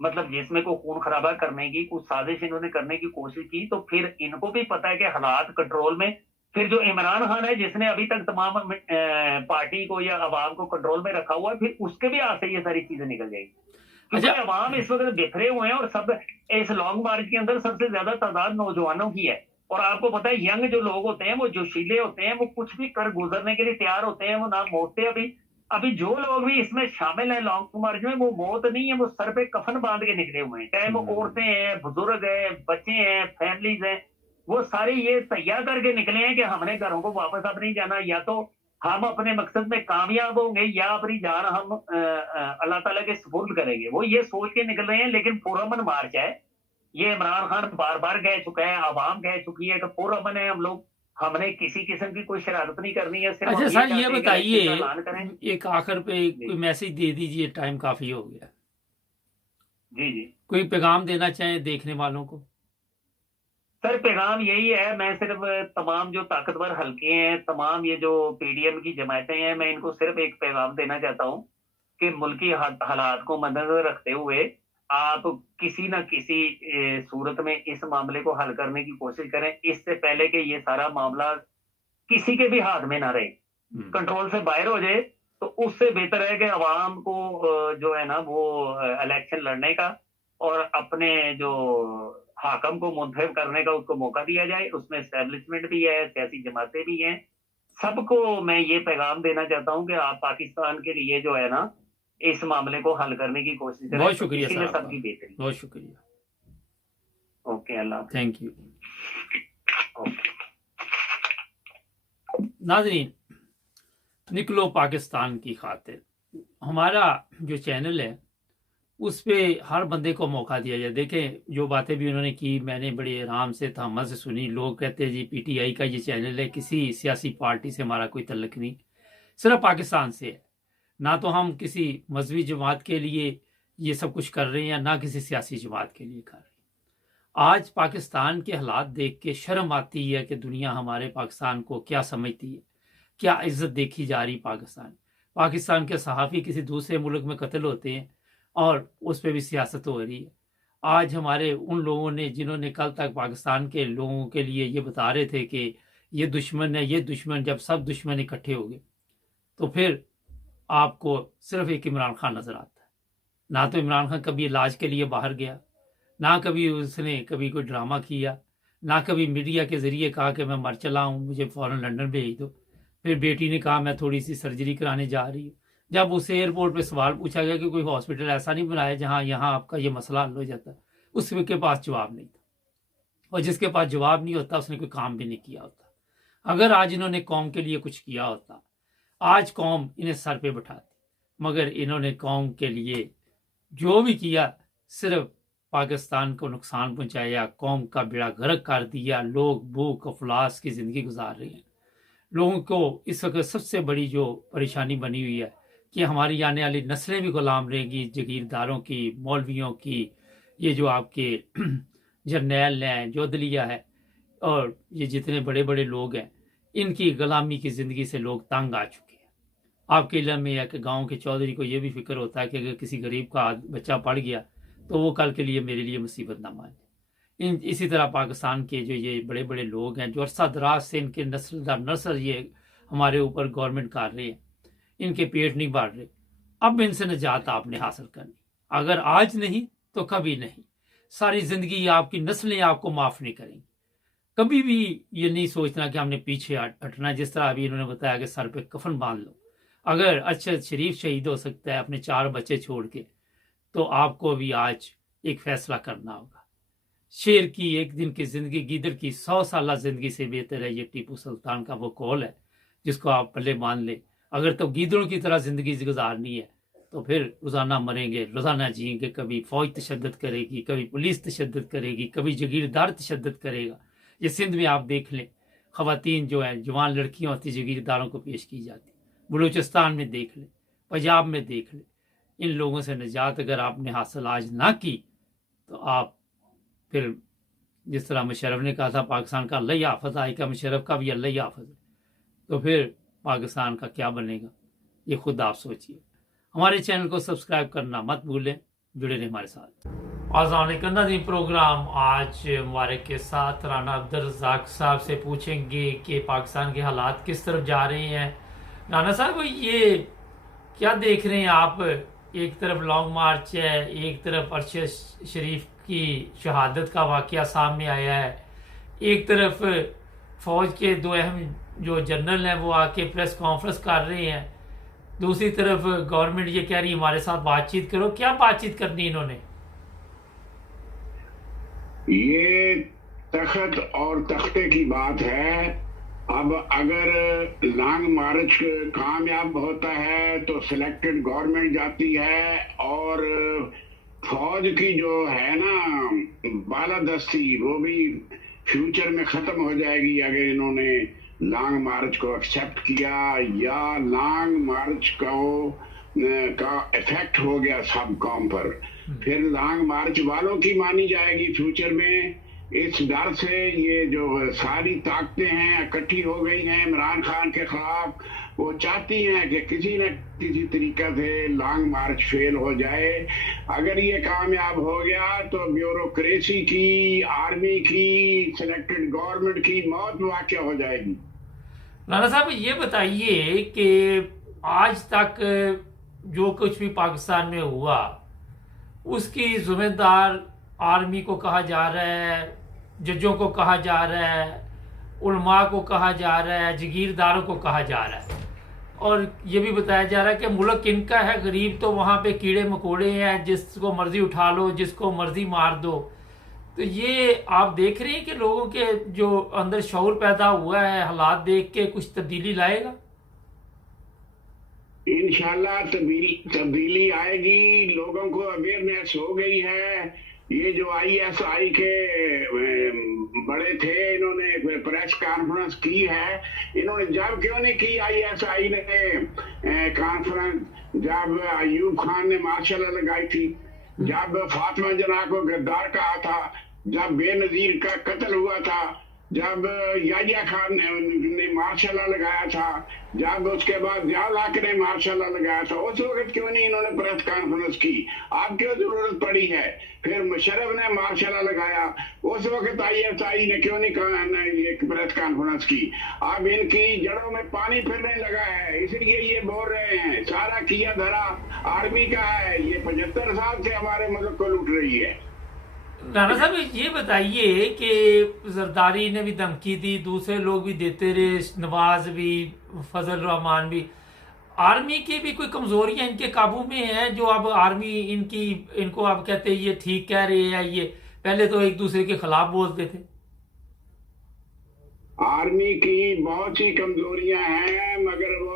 मतलब जिसमें को खून खराबा करने की कुछ साजिश इन्होंने करने की कोशिश की, तो फिर इनको भी पता है कि हालात कंट्रोल में, फिर जो इमरान खान है जिसने अभी तक तमाम पार्टी को या अवाम को कंट्रोल में रखा हुआ है, फिर उसके भी हाथ से ये सारी चीजें निकल जाएगी। क्योंकि अच्छा। अवाम इस वक्त बिखरे हुए हैं और सब इस लॉन्ग मार्च के अंदर सबसे ज्यादा तादाद नौजवानों की है। और आपको पता है यंग जो लोग होते हैं वो जोशीले होते हैं, वो कुछ भी कर गुजरने के लिए तैयार होते हैं, वो ना मौत से अभी अभी जो लोग भी इसमें शामिल हैं लॉन्ग मार्च में, वो मौत नहीं है, वो सर पे कफन बांध के निकले हुए हैं, चाहे वो औरतें हैं, बुजुर्ग हैं, बच्चे हैं, फैमिलीज हैं, वो सारे ये तैयार करके निकले हैं कि हमने घरों को वापस अब नहीं जाना, या तो हम अपने मकसद में कामयाब होंगे या अपनी जान हम अल्लाह ताला के सुपुर्द करेंगे। वो ये सोच के निकल रहे हैं। लेकिन पुरअमन मार्च है, ये इमरान खान बार बार कह चुका है, आवाम कह चुकी है कि पुरअमन है हम लोग, हमने किसी किस्म की कोई शरारत नहीं करनी है, सिर्फ अच्छा हम सर, ये चाहते हैं कि इलेक्शन का ऐलान करें। बताइए, एक आखिर पे जी कोई मैसेज दे दीजिए, टाइम काफी हो गया। जी जी कोई पैगाम देना चाहें देखने वालों को? सर, पैगाम यही है, मैं सिर्फ तमाम जो ताकतवर हल्के हैं, तमाम ये जो पीडीएम की जमातें हैं, मैं इनको सिर्फ एक पैगाम देना चाहता हूँ कि मुल्की हालात को मद्देनजर रखते हुए आप किसी न किसी सूरत में इस मामले को हल करने की कोशिश करें, इससे पहले कि ये सारा मामला किसी के भी हाथ में ना रहे, कंट्रोल से बाहर हो जाए। तो उससे बेहतर है कि अवाम को जो है ना वो इलेक्शन लड़ने का और अपने जो हाकम को मुंतखब करने का उसको मौका दिया जाए। उसमें एस्टेब्लिशमेंट भी है, सियासी जमातें भी हैं, सबको मैं ये पैगाम देना चाहता हूँ कि आप पाकिस्तान के लिए जो है ना इस मामले को हल करने की कोशिश करें, बहुत तो शुक्रिया इसी में साहब, सबकी बेहतरी। बहुत शुक्रिया। Okay, Allah Hafiz. Thank you. Okay. नाजरीन, निकलो पाकिस्तान की खातिर हमारा जो चैनल है उस पे हर बंदे को मौका दिया जाए। देखें, जो बातें भी उन्होंने की मैंने बड़ी आराम से तहम्मुल से सुनी। लोग कहते हैं जी पीटीआई का ये चैनल है, किसी सियासी पार्टी से हमारा कोई तल्लुक नहीं, सिर्फ पाकिस्तान से है। ना तो हम किसी मजहबी जमात के लिए ये सब कुछ कर रहे हैं या ना किसी सियासी जमात के लिए कर रहे हैं। आज पाकिस्तान के हालात देख के शर्म आती है कि दुनिया हमारे पाकिस्तान को क्या समझती है, क्या इज्जत देखी जा रही। पाकिस्तान के सहाफ़ी किसी दूसरे मुल्क में कत्ल होते हैं और उस पर भी सियासत हो रही है। आज हमारे उन लोगों ने जिन्होंने कल तक पाकिस्तान के लोगों के लिए ये बता रहे थे कि ये दुश्मन है, ये दुश्मन, जब सब दुश्मन इकट्ठे हो गए तो फिर आपको सिर्फ एक इमरान खान नजर आता है। ना तो इमरान खान कभी इलाज के लिए बाहर गया, ना कभी उसने कभी कोई ड्रामा किया, ना कभी मीडिया के जरिए कहा कि मैं मर चला हूँ, मुझे फौरन लंदन भेज दो। फिर बेटी ने कहा मैं थोड़ी सी सर्जरी कराने जा रही हूँ। जब उसे एयरपोर्ट पे सवाल पूछा गया कि कोई हॉस्पिटल ऐसा नहीं बनाया जहाँ यहाँ आपका ये मसला हल हो जाता, उसके पास जवाब नहीं था। और जिसके पास जवाब नहीं होता उसने कोई काम भी नहीं किया होता। अगर आज इन्होंने कौम के लिए कुछ किया होता, आज कौम इन्हें सर पे बैठाती, मगर इन्होंने कौम के लिए जो भी किया सिर्फ पाकिस्तान को नुकसान पहुंचाया, कौम का बेड़ा गर्क कर दिया। लोग भूख अफलास की जिंदगी गुजार रहे हैं। लोगों को इस वक्त सबसे बड़ी जो परेशानी बनी हुई है कि हमारी आने वाली नस्लें भी गुलाम रहेंगी जगीरदारों की, मौलवियों की, ये जो आपके जर्नैल हैं, जोधलिया है, और ये जितने बड़े बड़े लोग हैं, इनकी गुलामी की ज़िंदगी से लोग तंग आ चुके हैं। आपके इलाके में या कि गाँव के चौधरी को ये भी फिक्र होता है कि अगर किसी गरीब का बच्चा पढ़ गया तो वो कल के लिए मेरे लिए मुसीबत ना माने। इसी तरह पाकिस्तान के जो ये बड़े बड़े लोग हैं जो अरसा दराज से इनके नस्ल दर नस्ल ये हमारे ऊपर गवर्नमेंट कर रहे हैं, इनके पेट नहीं बढ़ रहे, अब इनसे निजात आपने हासिल करनी, अगर आज नहीं तो कभी नहीं, सारी जिंदगी आपकी नस्लें आपको माफ नहीं करेंगी। कभी भी ये नहीं सोचना कि हमने पीछे हटना। जिस तरह अभी इन्होंने बताया कि सर पे कफन बांध लो, अगर अरशद शरीफ शहीद हो सकता है अपने 4 बच्चे छोड़ के, तो आपको भी आज एक फैसला करना होगा। शेर की एक दिन की जिंदगी गीदड़ की 100 साल जिंदगी से बेहतर है, ये टीपू सुल्तान का वो कौल है जिसको आप पल्ले मान ले। अगर तो गीदड़ों की तरह जिंदगी गुजारनी है तो फिर रोजाना मरेंगे, रोजाना जिएंगे। कभी फौज तशद्दुद करेगी, कभी पुलिस तशद्दुद करेगी, कभी जगीरदार तशद्दुद करेगा। ये सिंध में आप देख लें, खवातीन जो है जवान लड़कियां होती जगीरदारों को पेश की जाती, बलूचिस्तान में देख लें, पंजाब में देख लें। इन लोगों से निजात अगर आपने हासिल आज ना की तो आप फिर जिस तरह मुशर्रफ ने कहा था पाकिस्तान का अल्लाह ही हाफिज़, आई का मुशर्रफ का भी अल्लाह ही हाफिज़ है, तो फिर पाकिस्तान का क्या बनेगा ये खुद आप सोचिए। हमारे चैनल को सब्सक्राइब करना मत भूलें, जुड़े रहें हमारे साथ। नाज़रीन, प्रोग्राम आज मुबारक के साथ राना अब्दुल रज़ाक साहब से पूछेंगे कि पाकिस्तान के हालात किस तरफ जा रहे हैं। राना साहब, ये क्या देख रहे हैं आप? एक तरफ लॉन्ग मार्च है, एक तरफ अरशद शरीफ की शहादत का वाकया सामने आया है, एक तरफ फौज के 2 अहम जो जनरल हैं वो आके प्रेस कॉन्फ्रेंस कर रहे हैं, दूसरी तरफ गवर्नमेंट ये कह रही है हमारे साथ बातचीत करो। क्या बातचीत करनी इन्होंने? ये तख्त और तख्ते की बात है। अब अगर लॉन्ग मार्च कामयाब होता है तो सिलेक्टेड गवर्नमेंट जाती है और फौज की जो है ना बालादस्ती वो भी फ्यूचर में खत्म हो जाएगी अगर इन्होंने लॉन्ग मार्च को एक्सेप्ट किया या लॉन्ग मार्च का इफेक्ट हो गया सब कौम पर। फिर लॉन्ग मार्च वालों की मानी जाएगी फ्यूचर में। इस डर से ये जो सारी ताकतें हैं इकट्ठी हो गई हैं इमरान खान के खिलाफ, वो चाहती हैं कि किसी न किसी तरीका से लॉन्ग मार्च फेल हो जाए। अगर ये कामयाब हो गया तो ब्यूरोक्रेसी की, आर्मी की, सिलेक्टेड गवर्नमेंट की मौत वाक़या हो जाएगी। राना साहब, ये बताइए कि आज तक जो कुछ भी पाकिस्तान में हुआ उसकी जिम्मेदार आर्मी को कहा जा रहा है, जजों को कहा जा रहा है, उलमा को कहा जा रहा है, जगीरदारों को कहा जा रहा है, और ये भी बताया जा रहा है कि मुल्क किनका है, गरीब तो वहाँ पे कीड़े मकोड़े हैं, जिसको मर्जी उठा लो, जिसको मर्जी मार दो। तो ये आप देख रहे हैं कि लोगों के जो अंदर शऊर पैदा हुआ है हालात देख के कुछ तब्दीली लाएगा? इंशाल्लाह तब्दीली आएगी। लोगों को अवेयरनेस हो गई है। ये जो ISI के बड़े थे, इन्होंने प्रेस कॉन्फ्रेंस की है। इन्होंने जब क्यों नहीं की ISI ने कॉन्फ्रेंस, जब अयूब खान ने मार्शल लगाई थी, जब फातिमा जना को गद्दार कहा था, जब बेनजीर का कत्ल हुआ था, जब याहिया खान ने मार्शल लगाया था, जब उसके बाद जियाउल हक ने मार्शल लगाया था, उस वक्त क्यों नहीं इन्होंने प्रेस कॉन्फ्रेंस की? अब क्यों जरूरत पड़ी है? फिर मुशर्रफ ने मार्शल लगाया, उस वक्त ISI ने क्यों नहीं कहा ये प्रेस कॉन्फ्रेंस की? अब इनकी जड़ों में पानी फिरने लगा है, इसलिए ये बोल रहे हैं सारा किया धरा आर्मी का है। ये 75 साल से हमारे मुल्क को लूट रही है। राना साहब, ये बताइए कि जरदारी ने भी धमकी दी, दूसरे लोग भी देते रहे, नवाज भी, फजल रहमान भी। आर्मी की भी कोई कमजोरियां इनके काबू में हैं जो अब आर्मी इनको अब कहते हैं ये ठीक कह रहे हैं? ये पहले तो एक दूसरे के खिलाफ बोलते थे। आर्मी की बहुत सी कमजोरियां हैं मगर वो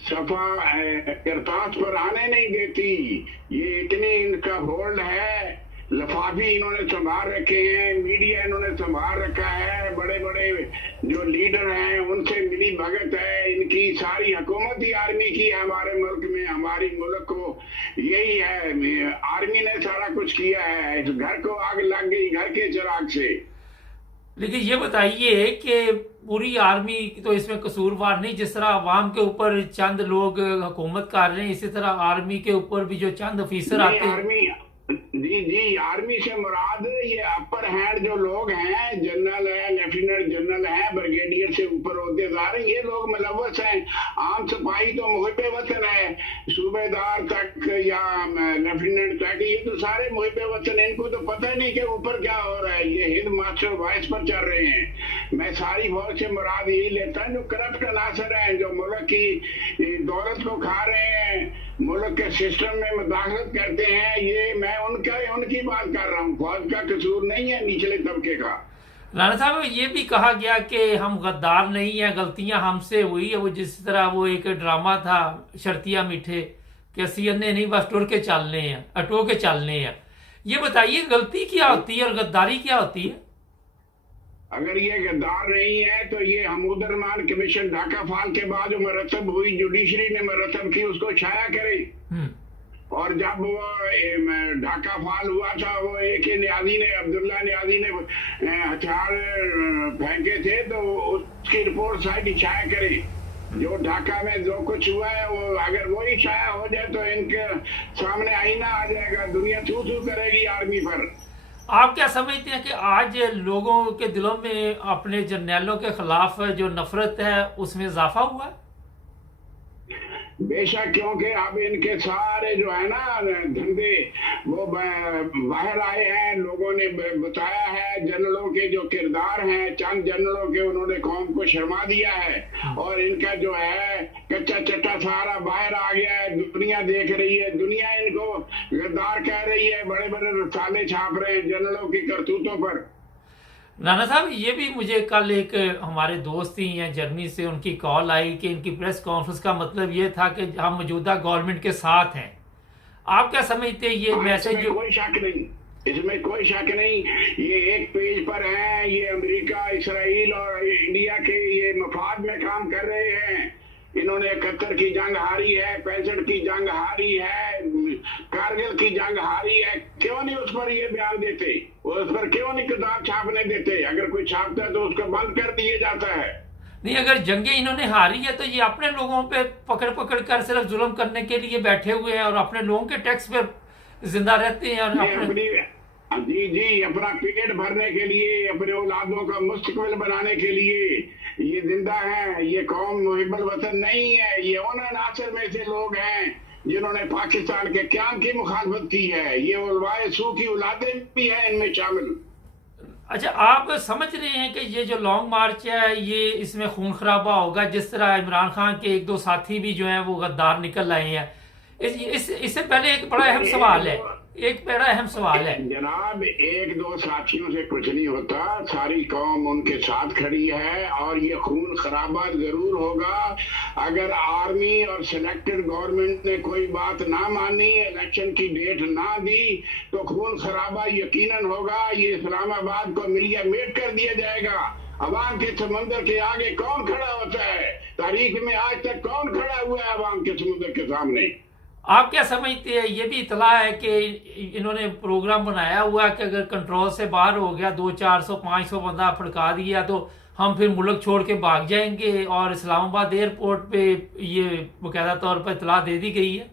सफा करताज पर आने नहीं देती। ये इतनी इनका होल्ड है। लफाफी इन्होंने संभाल रखे हैं, मीडिया इन्होंने संभाल रखा है, बड़े बड़े जो लीडर हैं उनसे मिली भगत है। इनकी सारी हुकूमत ही आर्मी की है हमारे मुल्क में। हमारी मुल्क को यही है, आर्मी ने सारा कुछ किया है। इस घर को आग लग गई घर के चिराग से। लेकिन ये बताइए कि पूरी आर्मी तो इसमें कसूरवार नहीं। जिस तरह अवाम के ऊपर चंद लोग हुकूमत कर रहे हैं, इसी तरह आर्मी के ऊपर भी जो चंद ऑफिसर आते हैं। जी जी, आर्मी से मुराद ये अपर हैंड जो लोग हैं, जनरल है, लेफ्टिनेंट जनरल है, ब्रिगेडियर से ऊपर ओहदेदार हैं, ये लोग मुलव्वस हैं। आम सिपाही तो मुहिब्बे वतन है, सूबेदार तक या लेफ्टिनेंट तक, ये तो सारे मुहिब्बे वतन। इनको तो पता ही नहीं कि ऊपर क्या हो रहा है, ये हिंद मार्शल वाइस पर चल रहे हैं। मैं सारी फौज से मुराद यही लेता है जो करप्ट अनासर हैं, जो मुल्क की दौलत को खा रहे हैं, मुल्क के सिस्टम में मुदाखलत करते हैं। ये मैं उनकी बात कर रहा हूँ, फौज का कसूर नहीं है, निचले तबके का। राणा साहब, ये भी कहा गया कि हम गद्दार नहीं है, गलतियां हमसे हुई है। वो जिस तरह वो एक ड्रामा था शर्तिया मीठे कि सीएन ने नहीं बस टुर के चलने हैं, अटो के चलने हैं। ये बताइए गलती क्या होती है और गद्दारी क्या होती है? अगर ये गद्दार नहीं है तो ये हमूद रहमान कमीशन ढाका फाल के बाद जो मरतब हुई, जुडिशरी ने मरतब की, उसको छाया करे। और जब वो ढाका फाल हुआ था, वो एक न्याजी ने, अब्दुल्ला न्याजी ने हथियार फेंके थे, तो उसकी रिपोर्ट शायद छाया करे। जो ढाका में जो कुछ हुआ है, वो अगर वही छाया हो जाए तो इनके सामने आईना आ जाएगा, दुनिया थू थू करेगी आर्मी पर। आप क्या समझते हैं कि आज लोगों के दिलों में अपने जर्नैलों के खिलाफ जो नफरत है उसमें इजाफा हुआ है? बेशक, क्योंकि अब इनके सारे जो है ना धंधे वो बाहर आए हैं। लोगों ने बताया है, जनरलों के जो किरदार हैं, चंद जनरलों के, उन्होंने कौम को शर्मा दिया है। और इनका जो है कच्चा चट्टा सारा बाहर आ गया है, दुनिया देख रही है, दुनिया इनको गद्दार कह रही है, बड़े बड़े रसाले छाप रहे हैं जनरलों की करतूतों पर। राणा साहब, ये भी मुझे कल एक हमारे दोस्त ही हैं जर्मनी से, उनकी कॉल आई कि इनकी प्रेस कॉन्फ्रेंस का मतलब ये था कि हम मौजूदा गवर्नमेंट के साथ हैं। आप क्या समझते हैं ये मैसेज? कोई शक नहीं, इसमें कोई शक नहीं। ये एक पेज पर है, ये अमेरिका, इसराइल और इंडिया के ये मफाद में काम कर रहे हैं। इन्होंने 71 की जंग हारी है, 65 की जंग हारी है, कारगिल की जंग हारी है। क्यों नहीं उस पर ये बयान देते, उस पर क्यों नहीं किताब छापने देते? अगर कोई छापता है तो उसको बंद कर दिया जाता है। नहीं, अगर जंगे इन्होंने हारी है तो ये अपने लोगों पे पकड़ पकड़ कर सिर्फ जुल्म करने के लिए बैठे हुए हैं और अपने लोगों के टैक्स पे जिंदा रहते हैं और अपने जी जी, अपना पेट भरने के लिए, अपने औलादों का मुस्तकबिल बनाने के लिए ये जिंदा है। ये कौम मुहिब्बुल वतन नहीं है। ये उन अनासर में से लोग हैं जिन्होंने पाकिस्तान के क़याम की मुखालफत की है। ये उलवाए सू की औलादें भी हैं इनमें शामिल। अच्छा, आप समझ रहे हैं कि ये जो लॉन्ग मार्च है ये इसमें खून खराबा होगा? जिस तरह इमरान खान के एक दो साथी भी जो हैं वो गद्दार निकल आए हैं। इससे पहले एक बड़ा अहम सवाल है, जनाब, एक दो साथियों से कुछ नहीं होता, सारी कौम उनके साथ खड़ी है और ये खून खराबा जरूर होगा। अगर आर्मी और सिलेक्टेड गवर्नमेंट ने कोई बात ना मानी, इलेक्शन की डेट ना दी, तो खून खराबा यकीनन होगा। ये इस्लामाबाद को मिलिया मेट कर दिया जाएगा। अवाम के समंदर के आगे कौन खड़ा होता है? तारीख में आज तक कौन खड़ा हुआ है अवाम के समुद्र के सामने? आप क्या समझते हैं? ये भी इतला है कि इन्होंने प्रोग्राम बनाया हुआ है कि अगर कंट्रोल से बाहर हो गया, 200-400-500 बंदा फड़का दिया तो हम फिर मुल्क छोड़ के भाग जाएंगे, और इस्लामाबाद एयरपोर्ट पे ये बकायदा तौर पर इतला दे दी गई है।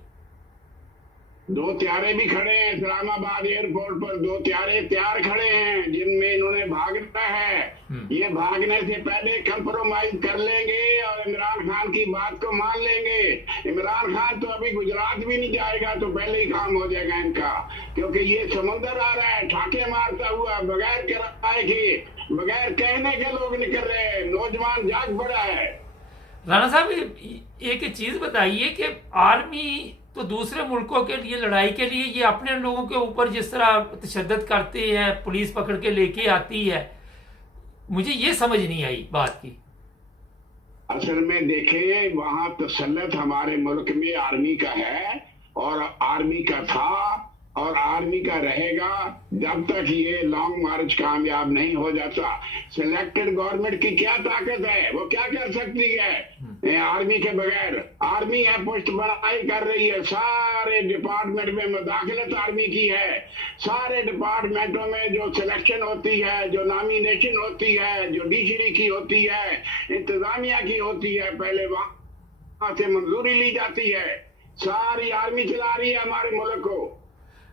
2 त्यारे भी खड़े हैं इस्लामाबाद एयरपोर्ट पर, 2 त्यारे तैयार खड़े हैं जिनमें इन्होंने भागना है। ये भागने से पहले कंप्रोमाइज कर लेंगे और इमरान खान की बात को मान लेंगे। इमरान खान तो अभी गुजरात भी नहीं जाएगा तो पहले ही काम हो जाएगा इनका, क्योंकि ये समंदर आ रहा है ठाके मारता हुआ, बगैर किराए के, बगैर कहने के लोग निकल रहे हैं। नौजवान जाग पड़ा है। राणा साहब, एक चीज बताइए कि आर्मी तो दूसरे मुल्कों के लिए लड़ाई के लिए ये अपने लोगों के ऊपर जिस तरह तशद्दुद करते हैं, पुलिस पकड़ के लेके आती है, मुझे ये समझ नहीं आई बात की। असल में देखिए, वहां तसल्लुत हमारे मुल्क में आर्मी का है और आर्मी का था और आर्मी का रहेगा जब तक ये लॉन्ग मार्च कामयाब नहीं हो जाता। सिलेक्टेड गवर्नमेंट की क्या ताकत है? वो क्या कर सकती है आर्मी के बगैर? आर्मी है, पोस्ट बनाई कर रही है, सारे डिपार्टमेंट में मुदाखलत आर्मी की है। सारे डिपार्टमेंटों में जो सिलेक्शन होती है, जो नॉमिनेशन होती है, जुडिशरी की होती है, इंतजामिया की होती है, पहले वहां से मंजूरी ली जाती है। सारी आर्मी चला रही है हमारे मुल्क को।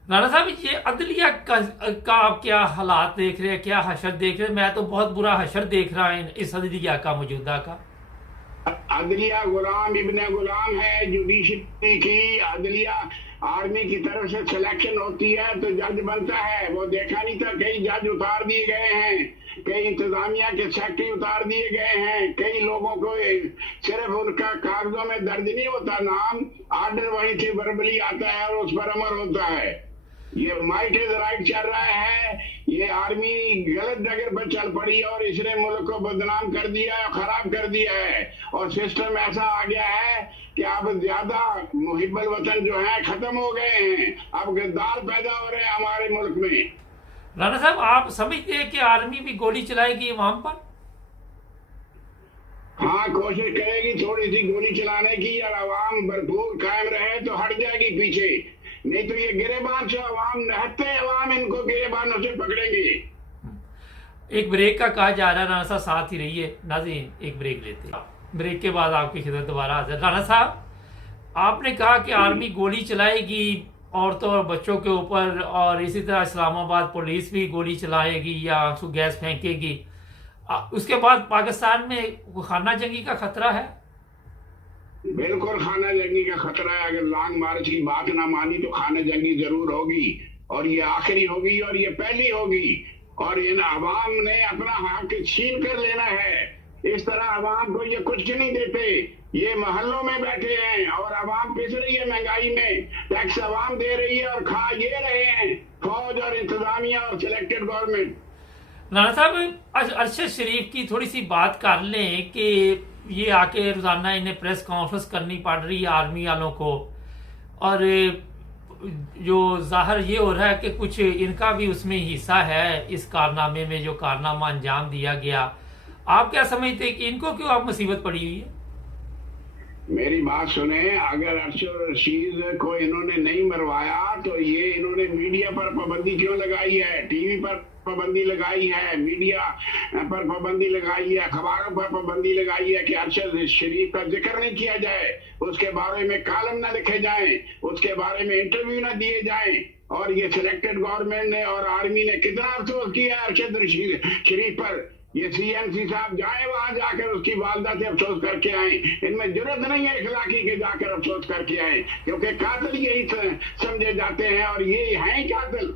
राणा साहब, ये अदलिया का आप क्या हालात देख रहे हैं, क्या हशर देख रहे हैं? मैं तो बहुत बुरा हशर देख रहा हूं इस अदलिया का, मौजूदा का। अदलिया गुलाम इब्ने गुलाम है। जुडिशरी की अदलिया आर्मी की तरफ से सिलेक्शन होती है तो जज बनता है। वो देखा नहीं था, कई जज उतार दिए गए हैं, कई इंतजामिया के सेक्रेटरी उतार दिए गए हैं, कई लोगों को सिर्फ उनका कागजों में दर्ज नहीं होता नाम, आर्डर वहीं से वर्बली आता है और उस पर अमल होता है। ये माइट इज राइट चल रहा है। ये आर्मी गलत जगह पर चल पड़ी और इसने मुल्क को बदनाम कर दिया है, खराब कर दिया है और सिस्टम ऐसा आ गया है कि अब ज्यादा मुहिब्बुल वतन जो है खत्म हो गए हैं। अब गद्दार पैदा हो रहे हैं हमारे मुल्क में। राणा साहब, आप समझते हैं कि आर्मी भी गोली चलाएगी इमाम पर? हाँ, कोशिश करेगी थोड़ी सी गोली चलाने की और आवाम भरपूर कायम रहे तो हट जाएगी पीछे, नहीं तो ये गिरेबान से अवाम रहते, अवाम इनको गिरेबानों से पकड़ेंगे। एक ब्रेक का कहा जा रहा है। राणा साहब साथ ही रहिए। नाज़रीन, एक ब्रेक लेते हैं, ब्रेक के बाद आपकी खिदमत दोबारा हाजिर। राणा साहब, आपने कहा कि आर्मी गोली चलाएगी औरतों और बच्चों के ऊपर, और इसी तरह इस्लामाबाद पुलिस भी गोली चलाएगी या आंसू गैस फेंकेगी। उसके बाद पाकिस्तान में खाना जंगी का खतरा है। बिल्कुल खाना जंगी का खतरा है। अगर लॉन्ग मार्च की बात ना मानी तो खाना जंगी जरूर होगी, और ये आखिरी होगी और ये पहली होगी। और इन अवाम ने अपना हक छीन कर लेना है। इस तरह अवाम को ये कुछ नहीं देते, ये महल्लों में बैठे हैं और अवाम पिस रही है महंगाई में, टैक्स अवाम दे रही है और खा ये रहे हैं फौज और इंतजामिया और सिलेक्टेड गवर्नमेंट। राणा साहब, अरशद शरीफ की थोड़ी सी बात कर लें कि ये आके रोजाना इन्हें प्रेस कॉन्फ्रेंस करनी पड़ रही है आर्मी वालों को, और जो जाहिर ये हो रहा है कि कुछ इनका भी उसमें हिस्सा है इस कारनामे में, जो कारनामा अंजाम दिया गया। आप क्या समझते हैं कि इनको क्यों अब मुसीबत पड़ी हुई है? मेरी बात सुने, अगर अरशद रशीद को इन्होंने नहीं मरवाया तो ये इन्होंने मीडिया पर पाबंदी क्यों लगाई है, टीवी पर पाबंदी लगाई है, मीडिया पर पाबंदी लगाई है, अखबारों पर पाबंदी लगाई है कि अरशद शरीफ का जिक्र नहीं किया जाए, उसके बारे में कॉलम ना लिखे जाएं, उसके बारे में इंटरव्यू ना दिए जाएं। और ये सिलेक्टेड गवर्नमेंट ने और आर्मी ने कितना अफसोस किया है अरशद शरीफ पर। ये सीएमसी साहब जाए वहां जाकर उसकी वालदा से अफसोस करके आए। इनमें जरूरत नहीं है इखलाकी के जाकर अफसोस करके आए, क्योंकि कातिल यही समझे जाते हैं और ये हैं कातिल।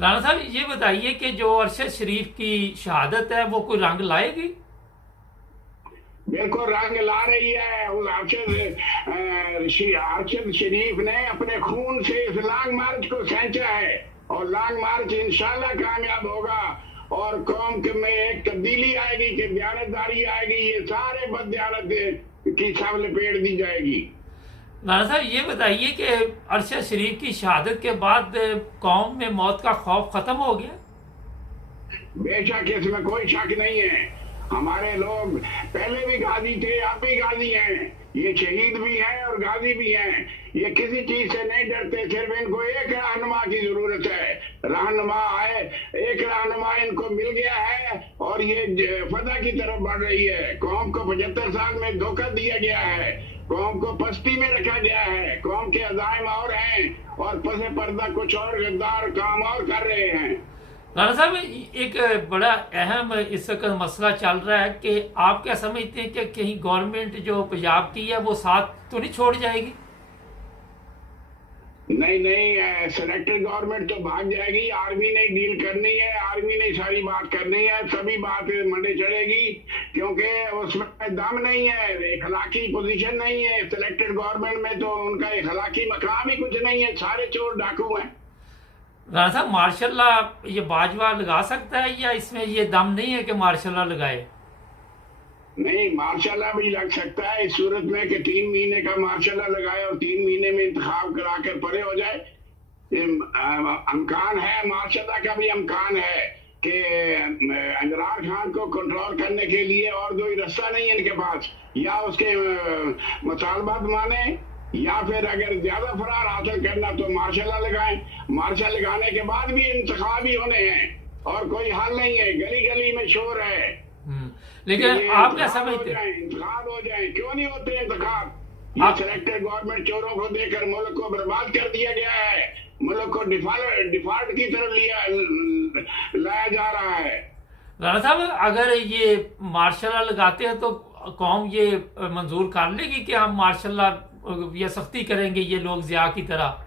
राणा साहब, ये बताइए कि जो अरशद शरीफ की शहादत है वो कोई रंग लाएगी? बिल्कुल रंग ला रही है। अरशद शरीफ ने अपने खून से इस लॉन्ग मार्च को सेंचा है और लॉन्ग मार्च इंशाल्लाह कामयाब होगा और कौम में एक तब्दीली आएगी कि दयानतदारी आएगी। ये सारे बददयानत की सब लपेट दी जाएगी। राणा साहब, ये बताइए कि अरशद शरीफ की शहादत के बाद कौम में मौत का खौफ खत्म हो गया? बेशक, इसमें कोई शक नहीं है। हमारे लोग पहले भी गाजी थे, अब भी गाजी हैं। ये शहीद भी हैं और गाजी भी हैं। ये किसी चीज से नहीं डरते, सिर्फ इनको एक रहनुमा की जरूरत है। रहनुमा आए, एक रहनुमा इनको मिल गया है और ये फतह की तरफ बढ़ रही है। कौम को 75 साल में धोखा दिया गया है, कौम को पस्ती में रखा गया है, कौम के अज़ाइम और हैं और पसे पर्दा कुछ और गद्दार काम और कर रहे हैं। राणा साहब, एक बड़ा अहम इस वक्त मसला चल रहा है कि आप क्या समझते हैं कि कहीं गवर्नमेंट जो पंजाब की है वो साथ तो नहीं छोड़ जाएगी? नहीं, सिलेक्टेड गवर्नमेंट तो भाग जाएगी। आर्मी ने डील करनी है, आर्मी ने सारी बात करनी है, सभी बात मंडे चढ़ेगी, क्योंकि उसमें दम नहीं है, इखलाकी पोजीशन नहीं है। सिलेक्टेड गवर्नमेंट में तो उनका इखलाकी मकाम ही कुछ नहीं है, सारे चोर डाकू हैं। राणा साहब, मार्शल लॉ ये बाजवा लगा सकता है या इसमें ये दम नहीं है कि मार्शल लॉ लगाए? नहीं, मार्शल लॉ भी लग सकता है इस सूरत में कि 3 महीने का मार्शल लॉ लगाए और 3 महीने में इंतखाब कराकर परे हो जाए। अमकान है, मार्शल लॉ का भी अमकान है कि इमरान खान को कंट्रोल करने के लिए और कोई रास्ता नहीं है इनके पास, या उसके मुतालबात माने या फिर अगर ज्यादा फरार हासिल करना तो मार्शल लॉ लगाएं। मार्शल लगाने के बाद भी इंतखाब ही होने हैं और कोई हल नहीं है। गली गली में शोर है। लेकिन आप क्या समझते हैं? इंतखाब हो जाए, क्यों नहीं होते इंतखाब? ये सिलेक्टेड गवर्नमेंट चोरों को देकर मुल्क को बर्बाद कर दिया गया है, मुल्क को डिफॉल्ट की तरफ लाया जा रहा है। राणा साहब, अगर ये मार्शल लॉ लगाते हैं तो कौम ये मंजूर कर लेगी कि हम मार्शल लॉ या सख्ती करेंगे ये लोग जिया की तरह?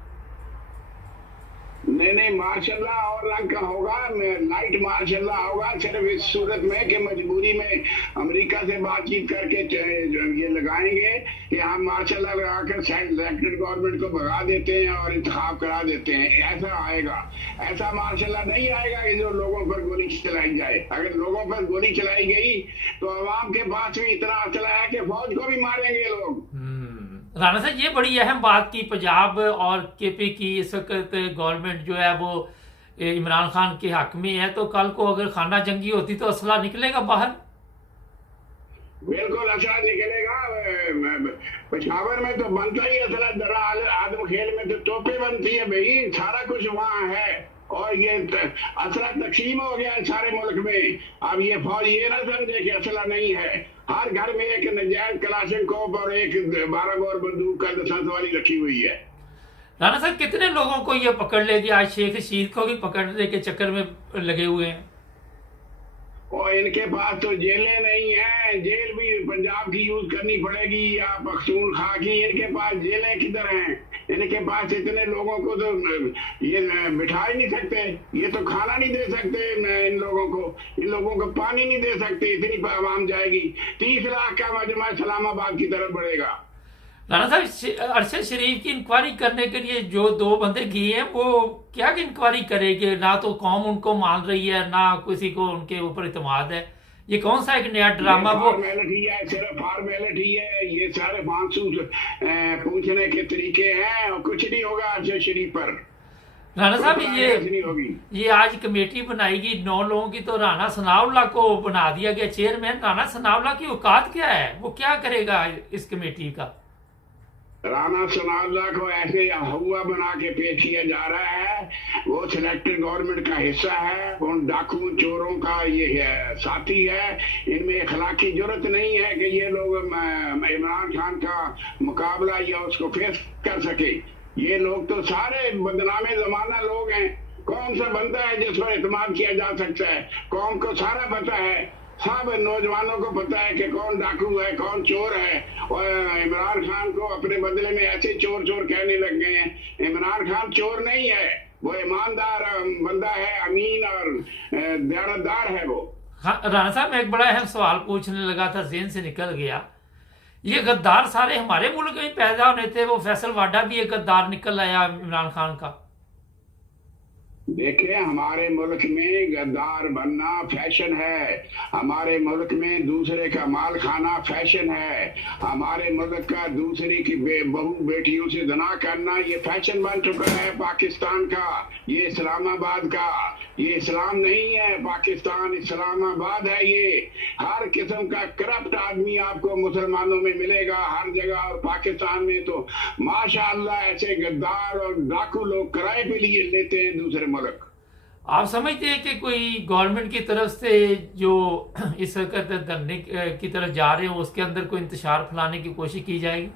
नहीं, माशाल्लाह और रंग का होगा, लाइट माशाल्लाह होगा, सिर्फ इस सूरत में कि मजबूरी में अमेरिका से बातचीत करके ये लगाएंगे कि हम माशाल्लाह लगाकर सिलेक्टेड गवर्नमेंट को भगा देते हैं और इंतखाब करा देते हैं, ऐसा आएगा। ऐसा माशाल्लाह नहीं आएगा कि जो लोगों पर गोली चलाई जाए। अगर लोगों पर गोली चलाई गई तो अवाम के पास भी इतना असला है कि फौज को भी मारेंगे लोग। राणा साहब, ये बड़ी अहम बात की पंजाब और केपी की इस वक्त गवर्नमेंट जो है वो इमरान खान के हक में है, तो कल को अगर खाना जंगी होती तो असला निकलेगा बाहर? बिल्कुल असला निकलेगा। पेशावर में तो बनता ही असला, दरा आदम खेल में तो तोपे बनती है भाई, सारा कुछ वहाँ है। और ये असला तकसीम हो गया है सारे मुल्क में। अब ये फौज ये ना समझे कि असला नहीं है। हर घर में एक नजायज कलाशनकोव और एक 12 बोर बंदूक का लाइसेंस वाली रखी हुई है। राणा साहब, कितने लोगों को ये पकड़ लेगी? आज शेख रशीद को भी पकड़ने के चक्कर में लगे हुए हैं। और इनके पास तो जेलें नहीं है, जेल भी पंजाब की यूज करनी पड़ेगी या पख्तूनख्वा की। इनके पास जेलें किधर हैं? इनके पास इतने लोगों को तो ये बिठा ही नहीं सकते, ये तो खाना नहीं दे सकते इन लोगों को पानी नहीं दे सकते, इतनी आवाम जाएगी। 30 लाख का मजमा इस्लामाबाद की तरफ बढ़ेगा। राणा साहब, अरशद शरीफ की इंक्वायरी करने के लिए जो 2 बंदे गए हैं वो क्या इंक्वायरी करेंगे? ना तो कौम उनको मान रही है, ना किसी को उनके ऊपर इत्मीनान है। ये कौन सा एक नया ड्रामा? वो फॉर्मेलिटी है, सिर्फ फॉर्मेलिटी है। ये सारे मानसूस पूछने के तरीके हैं और कुछ नहीं होगा अरशद शरीफ पर। राणा साहब, ये आज कमेटी बनाएगी 9 लोगों की, तो राणा सनाउल्लाह को बना दिया गया चेयरमैन। राणा सनाउल्लाह की औकात क्या है? वो क्या करेगा इस कमेटी का? राणा सनाउल्लाह को ऐसे हुआ बना के पेश किया जा रहा है। वो सिलेक्टेड गवर्नमेंट का हिस्सा है, उन डाकू चोरों का ये साथी है। इनमें अखलाकी जरूरत नहीं है कि ये लोग इमरान खान का मुकाबला या उसको फेस कर सके। ये लोग तो सारे बदनामे जमाना लोग हैं। कौन सा बंदा है जिस पर इत्मीनान किया जा सकता है? कौम को सारा पता है, सब नौजवानों को पता है कि कौन डाकू है, कौन चोर है। और इमरान खान को अपने बदले में ऐसे चोर कहने लग गए हैं। इमरान खान चोर नहीं है, वो ईमानदार बंदा है, अमीन और दयानतदार है वो। हाँ राणा साहब, मैं एक बड़ा अहम सवाल पूछने लगा था, जेहन से निकल गया। ये गद्दार सारे हमारे मुल्क में पैदा होने थे। वो फैसल वाडा भी एक गद्दार निकल आया इमरान खान का। देखिए, हमारे मुल्क में गद्दार बनना फैशन है। हमारे मुल्क में दूसरे का माल खाना फैशन है। हमारे मुल्क का दूसरे की बहू बेटियों से जना करना ये फैशन बन चुका है पाकिस्तान का। ये इस्लामाबाद का, ये इस्लाम नहीं है। पाकिस्तान इस्लामाबाद है। ये हर किस्म का करप्ट आदमी आपको मुसलमानों में मिलेगा हर जगह। और पाकिस्तान में तो माशाअल्लाह ऐसे गद्दार और डाकू लोग किराए पे लिए लेते हैं दूसरे मुल्क। आप समझते हैं कि कोई गवर्नमेंट की तरफ से जो इस वक्त धरने की तरफ जा रहे हो उसके अंदर कोई इंतशार फैलाने की कोशिश की जाएगी?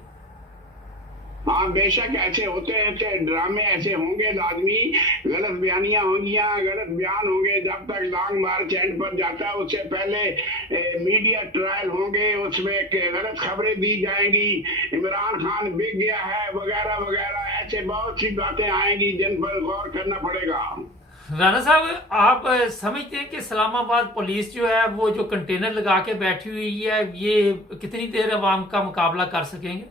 हाँ, बेशक ऐसे होते हैं ड्रामे, ऐसे होंगे लाजमी। गलत बयानियां होंगी, गलत बयान होंगे। जब तक लॉन्ग मार्च एंड पर जाता है उससे पहले मीडिया ट्रायल होंगे, उसमें गलत खबरें दी जाएंगी। इमरान खान बिक गया है वगैरह वगैरह, ऐसे बहुत सी बातें आएंगी जिन पर गौर करना पड़ेगा। राणा साहब, आप समझते हैं कि इस्लामाबाद पुलिस जो है वो जो कंटेनर लगा के बैठी हुई है, ये कितनी देर अवाम का मुकाबला कर सकेंगे?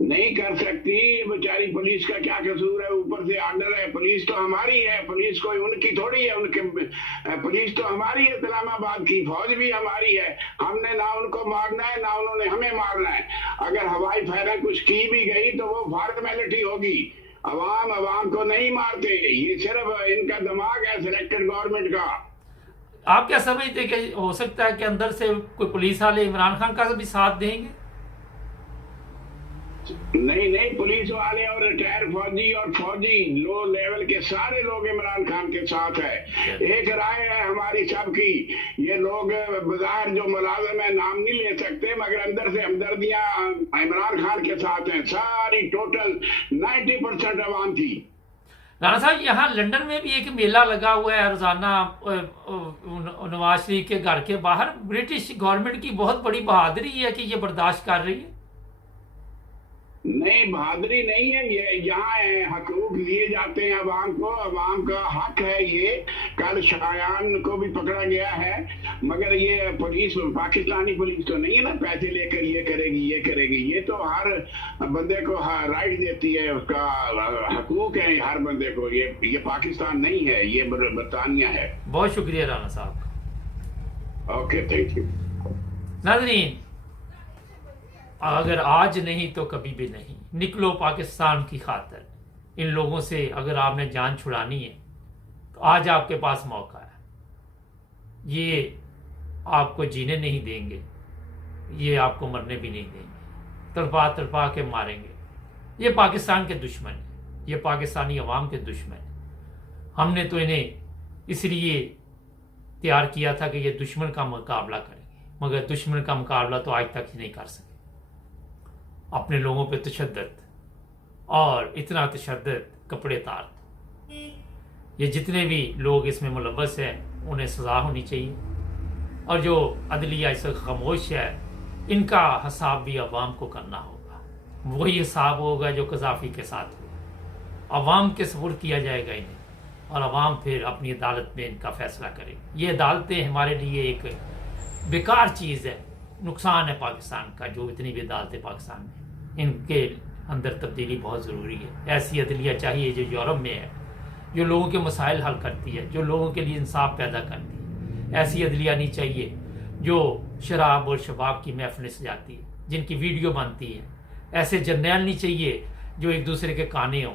नहीं कर सकती। बेचारी पुलिस का क्या कसूर है? ऊपर से ऑर्डर है। पुलिस तो हमारी है, पुलिस कोई उनकी थोड़ी है। उनके पुलिस तो हमारी है, इस्लामाबाद की। फौज भी हमारी है। हमने ना उनको मारना है ना उन्होंने हमें मारना है। अगर हवाई फायरिंग कुछ की भी गई तो वो फॉर्मेलिटी होगी। अवाम को नहीं मारते। ये सिर्फ इनका दिमाग है सिलेक्टेड गवर्नमेंट का। आप क्या समझते हैं कि हो सकता है कि अंदर से कोई पुलिस वाले इमरान खान का भी साथ देंगे? नहीं नहीं, पुलिस वाले और रिटायर फौजी और फौजी लो लेवल के सारे लोग इमरान खान के साथ है। एक राय है हमारी सबकी, ये लोग बाजार जो मुलाजिम है नाम नहीं ले सकते, मगर अंदर से हमदर्दियां इमरान खान के साथ हैं। सारी टोटल 90% अवाम थी। राणा साहब, यहाँ लंदन में भी एक मेला लगा हुआ है रोजाना नवाज शरीफ के घर के बाहर। ब्रिटिश गवर्नमेंट की बहुत बड़ी बहादुरी है कि ये बर्दाश्त कर रही है। नहीं, बहादुरी नहीं है, ये यहाँ हकूक दिए जाते हैं अवाम को, अवाम का हक है ये। कल शायान को भी पकड़ा गया है, मगर ये पुलिस पाकिस्तानी पुलिस तो नहीं है ना पैसे लेकर ये करेगी। ये तो हर बंदे को राइट देती है, उसका हकूक है हर बंदे को। ये पाकिस्तान नहीं है, ये बरतानिया है। बहुत शुक्रिया राणा साहब। Okay, thank you. नाज़रीन, अगर आज नहीं तो कभी भी नहीं, निकलो पाकिस्तान की खातिर। इन लोगों से अगर आपने जान छुड़ानी है तो आज आपके पास मौका है। ये आपको जीने नहीं देंगे, ये आपको मरने भी नहीं देंगे, तड़पा तड़पा के मारेंगे। ये पाकिस्तान के दुश्मन है, ये पाकिस्तानी अवाम के दुश्मन है। हमने तो इन्हें इसलिए तैयार किया था कि ये दुश्मन का मुकाबला करेंगे, मगर दुश्मन का मुकाबला तो आज तक ही नहीं कर सके। अपने लोगों पे तशद्दुद, और इतना तशद्दुद कपड़े तार। ये जितने भी लोग इसमें मुलव्वस हैं उन्हें सजा होनी चाहिए, और जो अदलिया इस वक्त खामोश है इनका हिसाब भी अवाम को करना होगा। वही हिसाब होगा जो कज़ाफ़ी के साथ हुआ। अवाम के सपुर्द किया जाएगा इन्हें, और अवाम फिर अपनी अदालत में इनका फैसला करेगी। ये अदालतें हमारे लिए एक बेकार चीज़ है, नुकसान है पाकिस्तान का। जो इतनी भी अदालतें पाकिस्तान में, इनके अंदर तब्दीली बहुत ज़रूरी है। ऐसी अदलिया चाहिए जो यूरोप में है, जो लोगों के मसाइल हल करती है, जो लोगों के लिए इंसाफ पैदा करती है। ऐसी अदलिया नहीं चाहिए जो शराब और शबाब की महफिलें सजाती है, जिनकी वीडियो बनती है। ऐसे जर्नैल नहीं चाहिए जो एक दूसरे के काने हों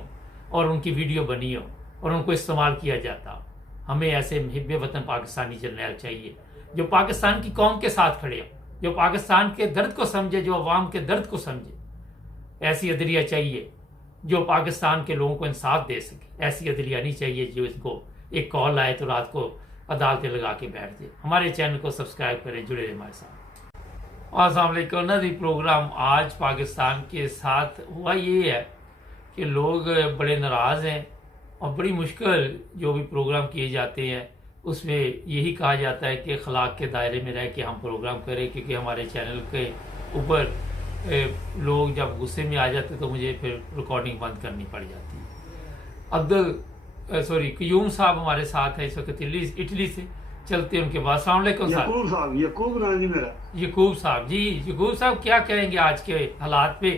और उनकी वीडियो बनी हो और उनको इस्तेमाल किया जाता हो। हमें ऐसे मुहिब्बे वतन पाकिस्तानी जर्नैल चाहिए जो पाकिस्तान की कौम के साथ खड़े हों, जो पाकिस्तान के दर्द को समझे, जो अवाम के दर्द को समझे। ऐसी अदलिया चाहिए जो पाकिस्तान के लोगों को इंसाफ दे सके। ऐसी अदलिया नहीं चाहिए जो इसको एक कॉल आए तो रात को अदालतें लगा के बैठ जाए। हमारे चैनल को सब्सक्राइब करें, जुड़े रहे हमारे साथ। अस्सलाम वालेकुम नाज़रीन, प्रोग्राम आज पाकिस्तान के साथ हुआ ये है कि लोग बड़े नाराज़ हैं, और बड़ी मुश्किल जो भी प्रोग्राम किए जाते हैं उसमें यही कहा जाता है कि अखलाक के दायरे में रह के हम प्रोग्राम करें, क्योंकि हमारे चैनल के ऊपर लोग जब गुस्से में आ जाते तो मुझे फिर रिकॉर्डिंग बंद करनी पड़ जाती है। क्यूम साहब हमारे साथ है इस वक्त इटली से। चलते उनके बाद। अस्सलाम वालेकुम साहब। यकूब नाम जी मेरा। यकूब साहब जी, यकूब साहब क्या कहेंगे आज के हालात पे?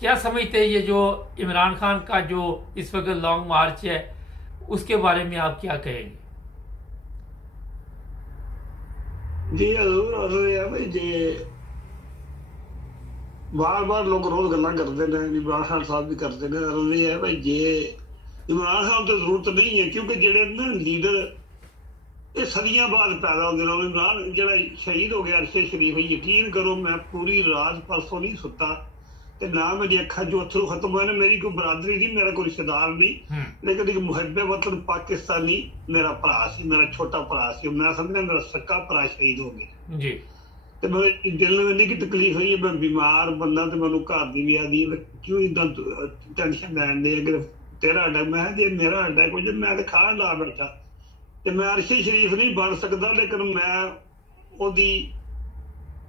क्या समझते हैं ये जो इमरान खान का जो इस वक्त लॉन्ग मार्च है उसके बारे में आप क्या कहेंगे? जी हजूर, जी बार बार लोग रोज गल्ला करते हैं, इमरान खान साहब भी करते हैं। अर्ज है भाई, जे इमरान खान तो जरूरत नहीं है, क्योंकि जेडे ना लीडर ये सदियां बाद पैदा होते हैं। इमरान जो शहीद हो गया अरशद शरीफ, यकीन करो मैं पूरी रात परसों नहीं सुता, ते ना मेरी अखा जो अथरू खत्म हुए। मेरी कोई बरादरी नहीं, मेरा कोई रिश्तेदार नहीं, लेकिन एक मुहब्बे वतन पाकिस्तानी मेरा भरा सी, मेरा छोटा भरा सी। मैं समझा मेरा सक्का भरा शहीद हो गया जी। ते मेरे दिल में इन्नी की तकलीफ हुई है, मैं बीमार बंदा, तो मैं घर की भी आदि क्यों इदा टेंशन लैन दे, अगर तेरा अटैक, मैं जे मेरा अटैक हो जाए मैं तो खा ला बैठा, ते मैं अरशद शरीफ नहीं बन सकता, लेकिन मैं ओदी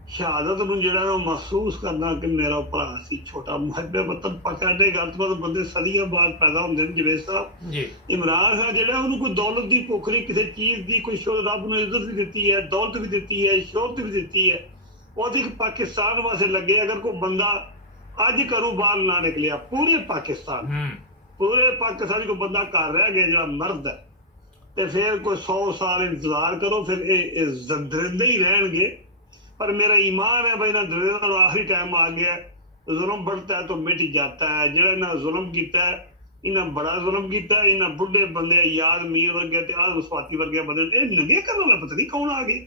शहादत नूं जिहड़ा ना महसूस करना कि मेरा भरा सी छोटा मुहब्बे वतन पकड़े गल तो बंदे सदियां बाद पैदा होंदे ने। जवेद साहब जी, इमरान खान जिहड़ा उन्होंने कोई दौलत दी भुख नहीं, किसी चीज दी कोई रब ने इज्जत भी दित्ती है, दौलत भी दित्ती है, शोहरत भी दित्ती है, ओदी पाकिस्तान वास्ते लगे। अगर कोई बंदा अज घरों बाहर ना निकलिया, पूरे पाकिस्तान को बंदा घर रह गया जिहड़ा मर्द है, ते फिर कोई 100 साल इंतजार करो, फिर ये दरिंदे ही रहणगे। पर मेरा ईमान है भाई ना दरिंदा आखिरी टाइम आ गया, जुल्म बढ़ता है तो मिट जाता है। जिहड़ा इन्हां जुल्म कीता है, इन्हां बड़ा जुल्म कीता है। इन्हां बुढ़े बंदे याद मीर वर्गे ते आल स्वाति वर्गे बंदे नंगे करने वाला पता नहीं कौन आ गए।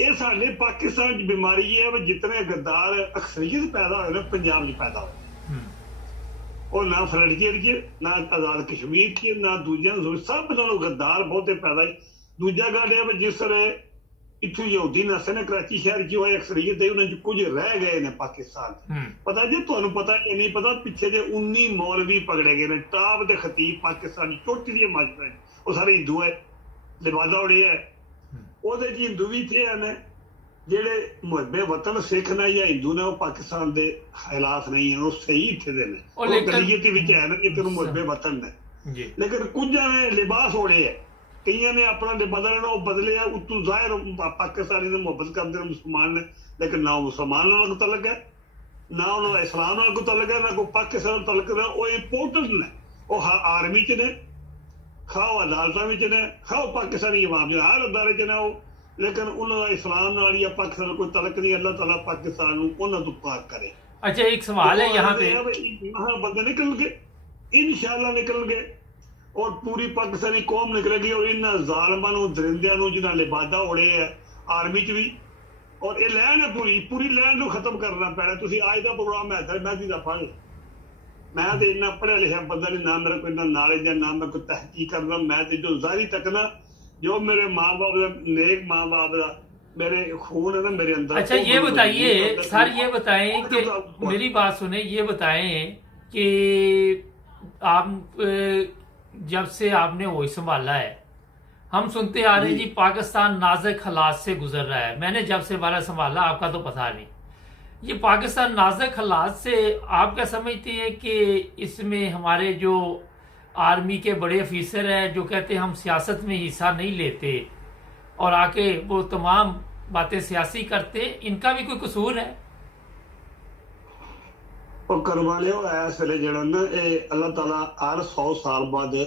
ये साडे पाकिस्तान च बीमारी है, जितने गद्दार अक्सरियत पैदा होए ना पंजाब च पैदा हो, ਉਹ ਨਾ ਫਰੰਟੀਅਰ 'ਚ ਨਾ ਆਜ਼ਾਦ ਕਸ਼ਮੀਰ 'ਚ ਨਾ ਦੂਜਿਆਂ ਨੂੰ ਸਭ ਨਾਲੋਂ ਗੱਦਾਰ ਬਹੁਤੇ ਪੈਦਾ ਹੈ। ਦੂਜਾ ਗੱਲ ਇਹ ਵੀ ਜਿਸ ਤਰ੍ਹਾਂ ਇੱਥੋਂ ਯਹੂਦੀ ਨਸਲ ਨੇ ਕਰਾਚੀ ਸ਼ਹਿਰ 'ਚ ਹੋਏ ਅਕਸਰੀਅਤ ਹੈ, ਉਹਨਾਂ 'ਚ ਕੁਝ ਰਹਿ ਗਏ ਨੇ ਪਾਕਿਸਤਾਨ 'ਚ। ਪਤਾ ਜੇ ਤੁਹਾਨੂੰ ਪਤਾ ਇਹ ਨਹੀਂ ਪਤਾ ਪਿੱਛੇ ਜੇ 19 ਮੌਲਵੀ ਪਕੜੇ ਗਏ ਨੇ, ਟਾਪ ਦੇ ਖਤੀਬ ਪਾਕਿਸਤਾਨੀ ਚੋਟੀ ਦੀਆਂ ਮਸਜਿਦਾਂ ਉਹ ਸਾਰੇ ਹਿੰਦੂ ਹੈ, ਲਿਬਾਦਾ ਉੜੇ ਹੈ, ਉਹਦੇ 'ਚ ਹਿੰਦੂ ਵੀ ਇੱਥੇ ਨੇ ਜਿਹੜੇ ਮੁਹੱਬੇ ਵਤਨ ਸਿੱਖ ਨੇ ਜਾਂ ਹਿੰਦੂ ਨੇ, ਉਹ ਪਾਕਿਸਤਾਨ ਦੇ ਹਾਲਾਤ ਨਹੀਂ ਹਨ, ਉਹ ਸਹੀ ਇੱਥੇ ਦੇ ਨੇ, ਉਹ ਅਕਲੀਅਤ ਵਿੱਚ ਹੈ ਨਾ, ਇੱਕ ਨੂੰ ਮੁਹੱਬੇ ਵਤਨ ਨੇ। ਲੇਕਿਨ ਕੁਝਾਂ ਨੇ ਲਿਬਾਸ ਉੜੇ ਹੈ, ਕਈਆਂ ਨੇ ਆਪਣਾ ਬਦਲਣਾ ਉਹ ਬਦਲਿਆ, ਉਤੋਂ ਜ਼ਾਹਿਰ ਪਾਕਿਸਤਾਨੀ ਨੇ ਮੁਹੱਬਤ ਕਰਦੇ ਨੇ ਮੁਸਲਮਾਨ ਨੇ, ਲੇਕਿਨ ਨਾ ਮੁਸਲਮਾਨ ਨਾਲ ਕੋਈ ਤਲਕ ਹੈ, ਨਾ ਉਹਨਾਂ ਦਾ ਇਸਲਾਮ ਨਾਲ ਕੋਈ ਤਲਕ ਹੈ, ਨਾ ਕੋਈ ਪਾਕਿਸਤਾਨ ਨਾਲ ਤਲਕ ਹੈ। ਉਹ ਇੰਪੋਰਟੈਂਟ ਨੇ, ਉਹ ਆਰਮੀ 'ਚ ਨੇ, ਖਾਓ ਅਦਾਲਤਾਂ ਵਿੱਚ ਨੇ, ਖਾਓ ਪਾਕਿਸਤਾਨੀ ਅਵਾਮ ਦੇ ਹਰ ਅਦਾਰੇ 'ਚ ਨੇ ਉਹ, ਲੇਕਿਨ ਉਹਨਾਂ ਦਾ ਇਸਲਾਮ ਨਾਲ ਜਾਂ ਪਾਕਿस्तान ਨਾਲ ਕੋਈ तलक नहीं। अल्लाह ताला पाकिस्तान ਨੂੰ ਉਹਨਾਂ ਤੋਂ ਪਾਕ करे। अच्छा एक सवाल है यहाँ पे, यहाँ बंदे निकल गए, इंशाल्लाह निकल गए और पूरी पाकिस्तानी कौम निकलेगी और इन ਜ਼ਾਲਮਾਂ ਨੂੰ ਦਰਿੰਦਿਆਂ ਨੂੰ ਜਿਨ੍ਹਾਂ ਲਿਬਾਦਾ ਉੜੇ ਹੈ ਆਰਮੀ 'ਚ ਵੀ, ਔਰ ਇਹ ਲੈਣ ਹੈ ਪੂਰੀ ਲੈਣ ਨੂੰ ਖਤਮ ਕਰਨਾ ਪੈਣਾ। ਤੁਸੀਂ ਅੱਜ ਦਾ ਪ੍ਰੋਗਰਾਮ ਹੈਦਰ ਮਹਿਦੀ ਦਾ ਪੜ੍ਹ, ਮੈਂ ਤੇ ਇੰਨਾ ਪੜ੍ਹਿਆ ਲਿਖਿਆ ਬੰਦਾ ਨਹੀਂ, ਨਾ ਮੇਰਾ ਕੋਈ ਇੰਨਾ ਨੌਲੇਜ ਹੈ, ਨਾ ਮੈਂ ਕੋਈ ਤਹਿਕੀਕ ਕਰਦਾ, ਮੈਂ ਤੇ ਜੋ ਜ਼ਾਹਿਰੀ ਤੱਕਣਾ जो मेरे माँ बाप नेक माँ बाप का मेरे खून है ना मेरे अंदर। अच्छा ये बताइए सर, ये बताएं कि मेरी बात सुने, ये बताएं कि आप जब से आपने वही संभाला है, हम सुनते आ रहे हैं जी पाकिस्तान नाजुक हालात से गुजर रहा है। मैंने जब से बारा संभाला आपका तो पता नहीं, ये पाकिस्तान नाजुक हालात से आप क्या समझते हैं कि इसमें हमारे जो आर्मी के बड़े अफीसर हैं जो कहते हैं हम सियासत में हिस्सा नहीं लेते और आके वो तमाम बातें सियासी करते, इनका भी कोई कसूर है? और करवा लियो इस वेले जेड़ा ना अल्लाह ताला हर 100 साल बाद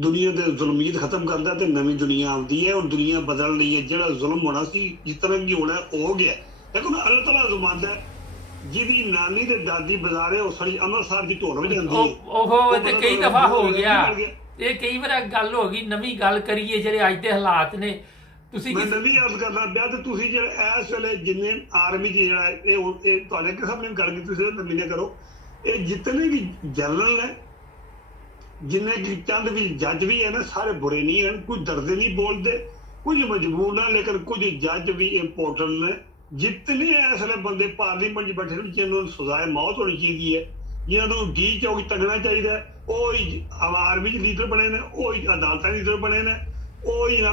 दुनिया दे जुल्मियत खत्म करदा ते नवी दुनिया आउंदी है और दुनिया बदल रही है। जेड़ा जुल्म होना सी जितना भी होना हो गया, लेकिन अल्लाह ताला जुमानदा है ਜਿਹਦੀ ਨਾਨੀ ਤੇ ਦਾਦੀ ਬਜ਼ਾਰੇ ਉਹ ਸੜੀ ਅੰਮ੍ਰਿਤਸਰ ਦੀ ਢੋਲ ਵਜਾਉਂਦੀ ਹੈ। ਉਹ ਤੇ ਕਈ ਦਫਾ ਹੋ ਗਿਆ, ਇਹ ਕਈ ਵਾਰ ਗੱਲ ਹੋ ਗਈ। ਨਵੀਂ ਗੱਲ ਕਰੀਏ ਜਿਹੜੇ ਅੱਜ ਦੇ ਹਾਲਾਤ ਨੇ, ਤੁਸੀਂ ਮੈਂ ਨਵੀਂ ਗੱਲ ਕਰਨਾ ਪਿਆ ਤੇ ਤੁਸੀਂ ਜਿਹੜੇ ਇਸ ਵੇਲੇ ਜਿੰਨੇ ਆਰਮੀ 'ਚ ਜਿਹੜਾ ਇਹ ਤੁਹਾਡੇ ਕੇ ਸਾਹਮਣੇ ਗੱਲ ਕੀਤੀ, ਤੁਸੀਂ ਨਵੀਂ ਨਾ ਕਰੋ। ਇਹ ਜਿਤਨੇ ਵੀ ਜਨਰਲ ਨੇ, ਜਿੰਨੇ ਕਿ ਚੰਦ ਵੀ ਜੱਜ ਵੀ ਹੈ ਨਾ, ਸਾਰੇ ਬੁਰੇ ਨਹੀਂ ਹਨ, ਕੋਈ ਡਰਦੇ ਨਹੀਂ ਬੋਲਦੇ, ਕੁਝ ਮਜਬੂਰ ਨਾ, ਲੇਕਿਨ ਕੁਝ ਜੱਜ ਵੀ ਇੰਪੋਰਟੈਂਟ ਨੇ। जितने ऐसे बंदे पार्लीमेंट बैठे जिन्होंने सजाए मौत होनी चाहिए है, जिन्होंने डी चौक तगना चाहिए, आर्मी लीडर बने ने, अदालत लीडर बने ने,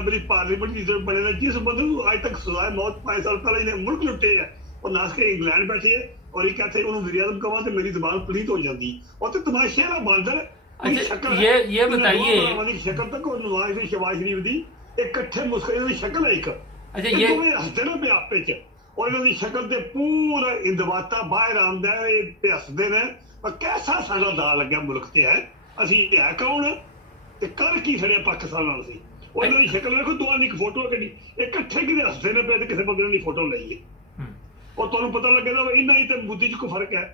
मेरी पार्लीमेंट लीडर बने ने। जिस बंदे अज तक सजाए मौत 5 साल पहले इन्हें मुल्क लुटे है और नस के इंग्लैंड बैठे है और ये कहते उन्होंने वज़ीर-ए-आज़म कहा तो मेरी जबान पलीत हो जाती और तो तमाशे का बांदर ये बताइए शक्ल तक नवाज शहबाज शरीफ की इकट्ठे मुस्कुराने की शक्ल है एक। अच्छा ये हसते ना पे आपे च और इन्होंने शक्ल ते पूरा इंदवाता बाहर आंदा है, हसदे ने पर कैसा साडा दा लग्या मुल्क ते है, असी है कौन ते कर की छड़िया पाकिस्तान नाल सी। और इन्होंने शक्ल देखो, दोवां दी फोटो कड्डी इकट्ठे किते हसदे ने पे ते किसे बंदे दी फोटो लई है और तुहानू पता लगेगा इन्हां ही ते बुद्धि च कोई फर्क है।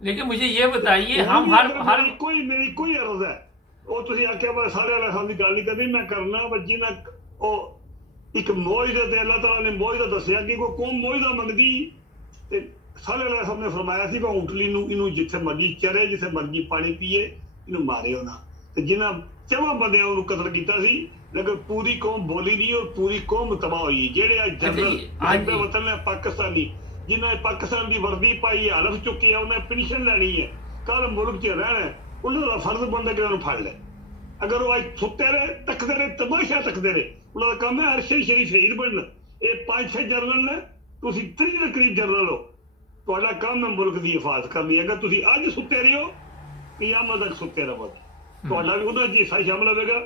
लेकिन मुझे ये बताइए, हम हर मेरी कोई अर्ज है वो तुसीं आख्या सारे वाला साहब दी गल नहीं करनी, मैं करना बच्ची मैं ओ एक मोइदा ते अल्लाह ताला ने मोइदा दसिया कि कोई कौम मोइदा मंगदी ते साले वाला साहब ने फरमाया सी ऊंटली नूं इनू जिथे मर्जी चरे, जिथे मर्जी पानी पीए, इनू मारियो ना। ते जिन्हां 4 बंदियां नूं कतल कीता सी, लेकिन पूरी कौम बोली नहीं और पूरी कौम तबाह हुई। जेड़े जनरल मुहब्बे वतन ने पाकिस्तानी जिन्हें पाकिस्तान की वर्दी पाई है, हलफ चुकी है, उन्हें पेंशन लैनी है, कल मुल्क च रहना, उन्होंने फर्ज बनता कि उन्होंने फड़ ले। अगर वो अज सुते रहे, तकते रहे, तमाशा तकते रहे, उन्होंने काम है अरशे शरीफ शहीद बनना। ये 5-6 जनरल ने, तुम 30 के करीब जनरल हो, तो काम है मुल्क की हिफाजत करनी। अगर तुम अज सुते रहे हो, क़यामत तक सुते रहो, तो भी उन्होंने हिस्सा शामिल होगा,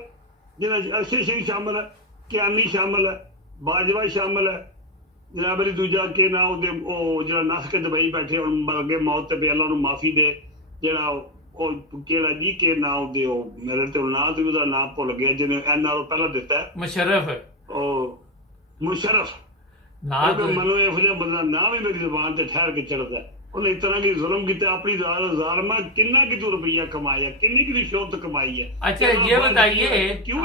जिन्हें अरशे शरीफ शामिल है, कियानी शामिल है, बाजवा शामिल है, जनाब अली दूजा के ना जो नस के दुबई बैठे मर गए मौत पे, अल्लाह उन्हें माफी दे। जरा केड़ा जी के नाम दे मेरे तो ना तो उसदा नाम भुल गया, जिन्हें एनआरओ पहला दिता है मुशर्रफ मुशर्रफ ना मनो ये बंदा नाम ही मेरी जुबान ते ठहर के चढ़ता है। उन्हें इस तरह की जुल्म किया, अपनी जालिमा किन्ना की तू रुपया कमाया, किन्नी की शोहरत कमाई है। अच्छा ये बताइए, क्यों